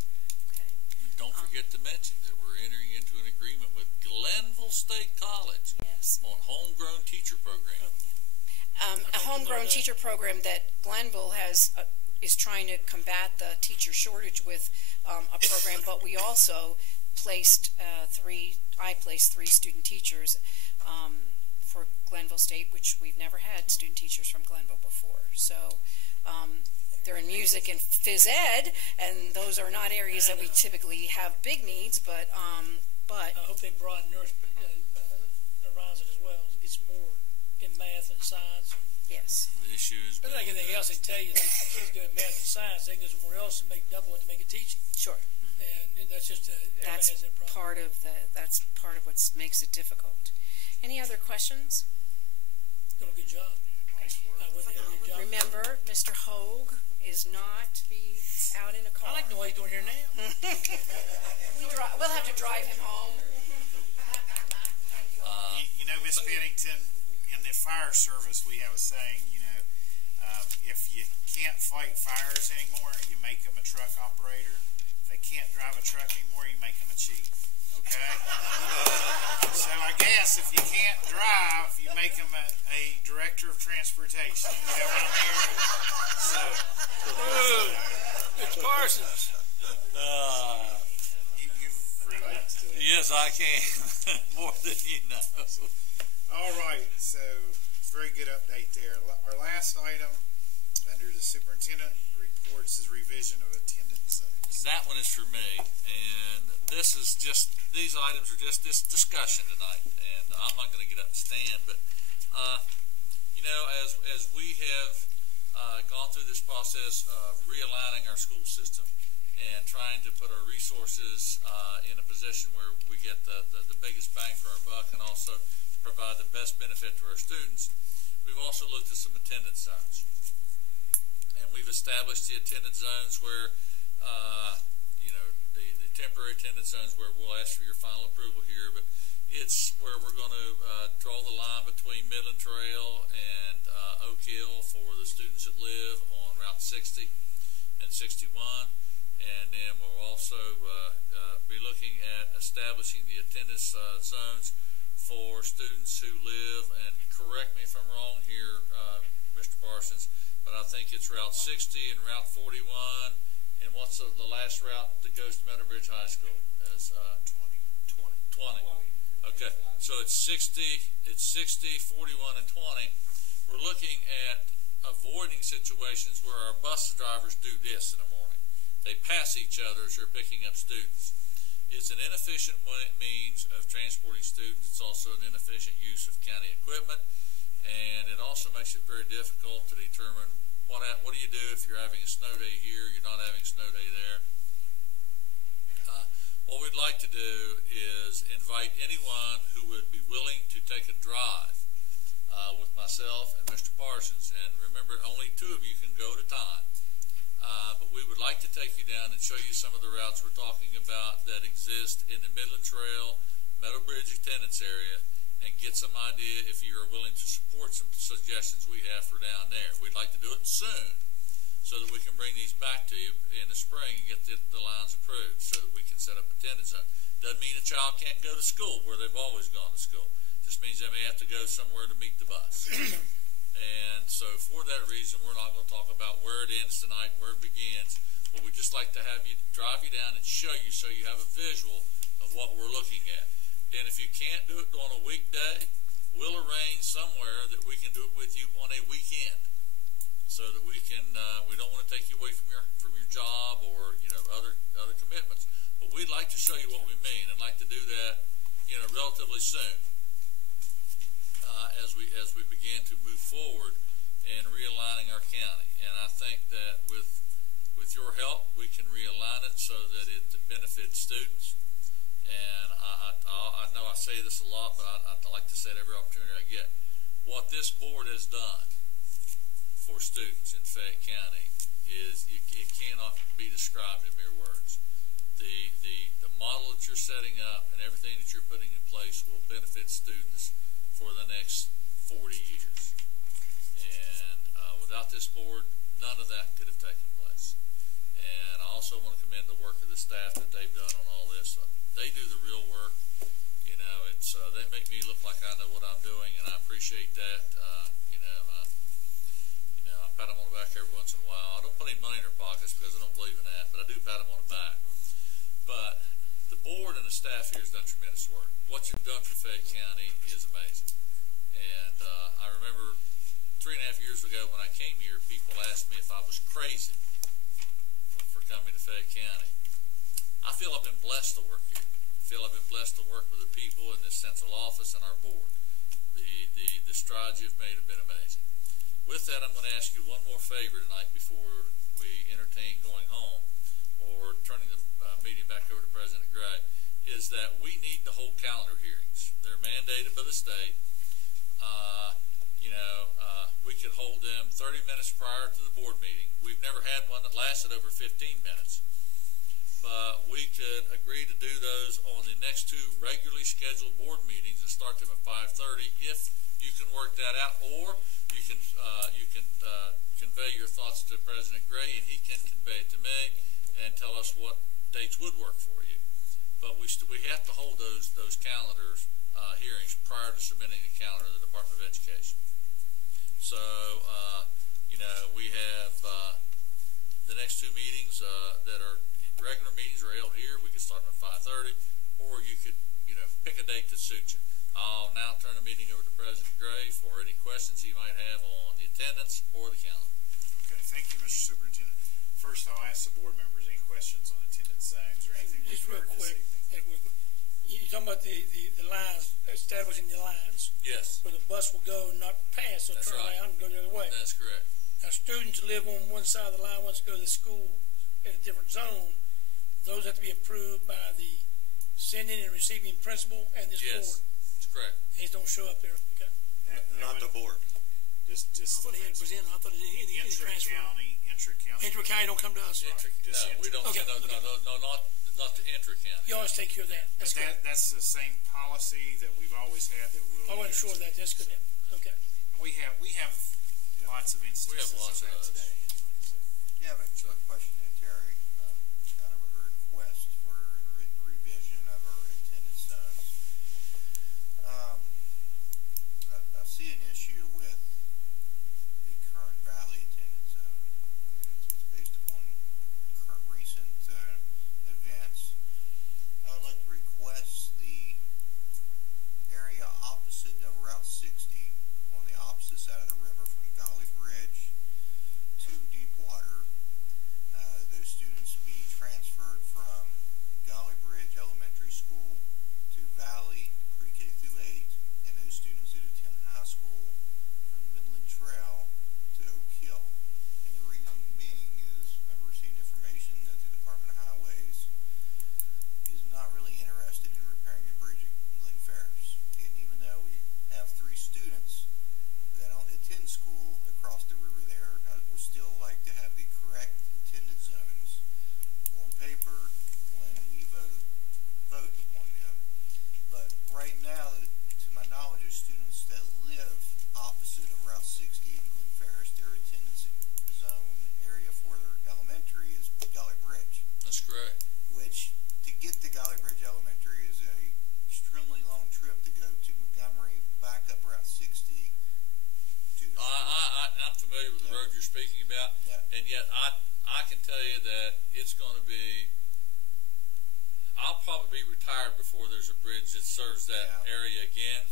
Okay. Don't forget to mention that we're entering into an agreement with Glenville State College on homegrown teacher program. A homegrown teacher program that Glenville is trying to combat the teacher shortage with a program, but we also placed I placed 3 student teachers for Glenville State, which we've never had student teachers from Glenville before. So they're in music and phys ed, and those are not areas that we typically have big needs, but I hope they broaden your horizon as well. It's more in math and science. Yes. The issue is, but like anything else, they tell you that kids go in math and science, they can go somewhere else and make double what they make in teaching. Sure. And that's just that's has that problem. That's part of what makes it difficult. Any other questions? Doing a good job. Nice work. Remember, Mr. Hogue is not to be out in a car. I like the way he's doing here now. We'll have to drive him home. Miss Pennington, in the fire service, we have a saying, if you can't fight fires anymore, you make them a truck operator. If they can't drive a truck anymore, you make them a chief. Okay? So I guess if you can't drive, you make them a director of transportation. You know what I mean? So, it's Parsons. You've relaxed to it. Yes, I can. More than you know. All right, so very good update there. Our last item under the superintendent reports is revision of attendance zones. That one is for me, and these items are just this discussion tonight, and I'm not going to get up and stand, but as we have gone through this process of realigning our school system and trying to put our resources in a position where we get the biggest bang for our buck and also provide the best benefit to our students, we've also looked at some attendance zones. And we've established the attendance zones where, the temporary attendance zones where we'll ask for your final approval here, but it's where we're going to draw the line between Midland Trail and Oak Hill for the students that live on Route 60 and 61. And then we'll also be looking at establishing the attendance zones for students who live, and correct me if I'm wrong here, Mr. Parsons, but I think it's Route 60 and Route 41 And what's the last route that goes to Meadowbridge High School? As 20. Okay, so it's 60, 41, and 20. We're looking at avoiding situations where our bus drivers do this in the morning. They pass each other as they're picking up students. It's an inefficient means of transporting students. It's also an inefficient use of county equipment, and it also makes it very difficult to determine what do you do if you're having a snow day here, you're not having a snow day there. What we'd like to do is invite anyone who would be willing to take a drive with myself and Mr. Parsons. And remember, only 2 of you can go at a time. But we would like to take you down and show you some of the routes we're talking about that exist in the Midland Trail, Meadowbridge attendance area, and get some idea if you are willing to support some suggestions we have for down there. We'd like to do it soon, so that we can bring these back to you in the spring and get the lines approved so that we can set up attendance zone. Doesn't mean a child can't go to school where they've always gone to school. Just means they may have to go somewhere to meet the bus. And so for that reason, we're not going to talk about where it ends tonight, where it begins, but we'd just like to have you drive you down and show you so you have a visual of what we're looking at. And if you can't do it on a weekday, we'll arrange somewhere that we can do it with you on a weekend, so that we can, we don't want to take you away from your job or other commitments, but we'd like to show you what we mean and like to do that relatively soon as we begin to move forward in realigning our county. And I think that with your help, we can realign it so that it benefits students. And I know I say this a lot, but I like to say it every opportunity I get. What this board has done for students in Fayette County is it cannot be described in mere words. The model that you're setting up and everything that you're putting in place will benefit students for the next 40 years. And without this board, none of that could have taken place. And I also want to commend the work of the staff that they've done on all this. They do the real work. It's they make me look like I know what I'm doing, and I appreciate that. I pat them on the back every once in a while. I don't put any money in their pockets because I don't believe in that, but I do pat them on the back. But the board and the staff here has done tremendous work. What you've done for Fayette County is amazing. And I remember 3.5 years ago when I came here, people asked me if I was crazy for coming to Fayette County. I feel I've been blessed to work here. I feel I've been blessed to work with the people in this central office and our board. The strides you've made have been amazing. With that, I'm going to ask you one more favor tonight before we entertain going home or turning the meeting back over to President Gray, is that we need to hold calendar hearings. They're mandated by the state. We could hold them 30 minutes prior to the board meeting. We've never had one that lasted over 15 minutes. But we could agree to do those on the next 2 regularly scheduled board meetings and start them at 5:30 if you can work that out, or you can convey your thoughts to President Gray and he can convey it to me and tell us what dates would work for you. But we have to hold those calendars hearings prior to submitting a calendar to the Department of Education. So we have the next 2 meetings that are regular meetings are held here. We could start them at 5:30, or you could pick a date that suits you. I'll now turn the meeting over to President Gray for any questions he might have on the attendance or the calendar. Okay, thank you, Mr. Superintendent. First, I'll ask the board members any questions on attendance zones or anything. Just real quick, you're talking about the lines, establishing the lines. Yes. Where the bus will go and not pass, or turn around and go the other way. That's correct. Now, students live on one side of the line, wants to go to school in a different zone. Those have to be approved by the sending and receiving principal and this board. Yes, that's correct. They just don't show up there, okay? Not the board. Just I thought he had presented. I thought any transfer. Intra-county don't come to us. No, we don't. Okay. No, not to intra-county. You always take care of that. That's good. That's the same policy that we've always had. That we'll. I wasn't sure of that. That's good. Okay. We have lots of instances. We have lots of those. Today. Yeah, but a question there, Terry. Kind of a request for revision of our attendance zones. I see an issue with the current Valley attendance zone. It's based upon current before there's a bridge that serves that area again.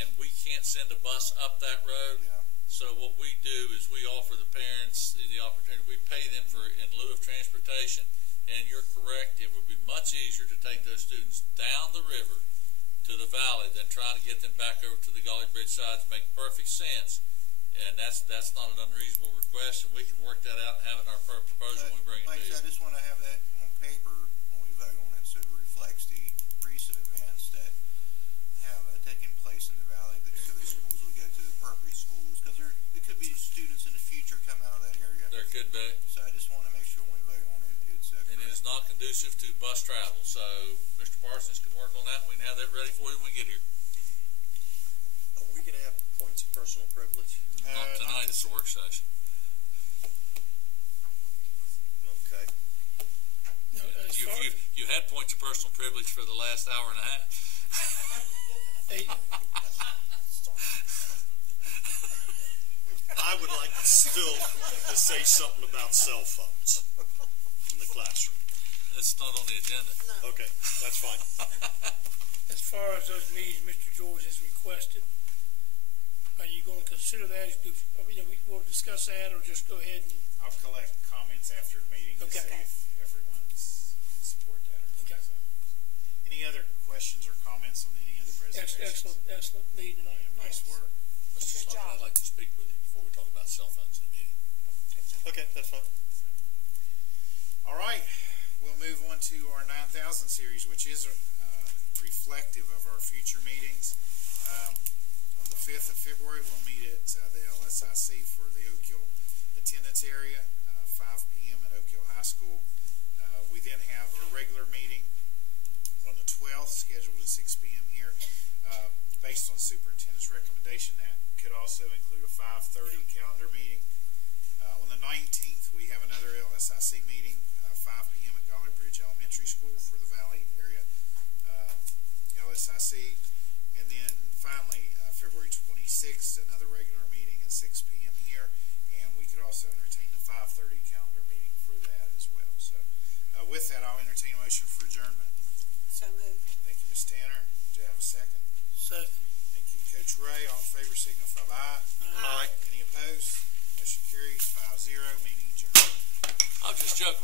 And we can't send a bus up that road. So what we do is we offer the parents the opportunity. We pay them for in lieu of transportation. And you're correct. It would be much easier to take those students down the river to the valley than trying to get them back over to the Golly Bridge side. To make perfect sense. And that's not an unreasonable request, and we can work that out and have it in our proposal when we bring it to you. I just want to have that on paper when we vote on it, so it reflects the recent events that have taken place in the valley, so the schools will go to the appropriate schools, because there could be students in the future come out of that area. There could be. So I just want to make sure when we vote on it, it's and it is not conducive to bus travel. So Mr. Parsons can work on that, and we can have that ready for you when we get here. Are we going to have points of personal privilege? Not tonight, it's a work session. Okay. You had points of personal privilege for the last hour and a half. I would like still to say something about cell phones in the classroom. It's not on the agenda. No. Okay, that's fine. As far as those meetings Mr. George has requested, are you going to consider that? We'll discuss that, or just go ahead and... I'll collect comments after the meeting to see if everyone can support that. Okay. So, any other questions or comments on any other presentations? Excellent meeting tonight. Nice work. Mr. Slaughter, I'd like to speak with you before we talk about cell phones in the meeting. Okay, that's fine. All right, we'll move on to our 9000 series, which is reflective of our future meetings. On the 5th of February, we'll meet at the LSIC for the Oak Hill attendance area, 5 p.m. at Oak Hill High School. We then have our regular meeting on the 12th, scheduled at 6 p.m. here. Based on superintendent's recommendation, that could also include a 5:30 calendar meeting. On the 19th, we have another LSIC meeting, 5 p.m. at Golly Bridge Elementary School for the Valley area LSIC. And then finally, February 26th, another regular meeting at 6 p.m. here. And we could also entertain the 5:30 calendar meeting for that as well. So with that, I'll entertain a motion for adjournment. So moved. Thank you, Ms. Tanner. Do you have a second? Second. Thank you, Coach Ray. All in favor signify by aye. Aye. Any opposed? Motion carries 5-0. Meeting adjourned. I'll just joke.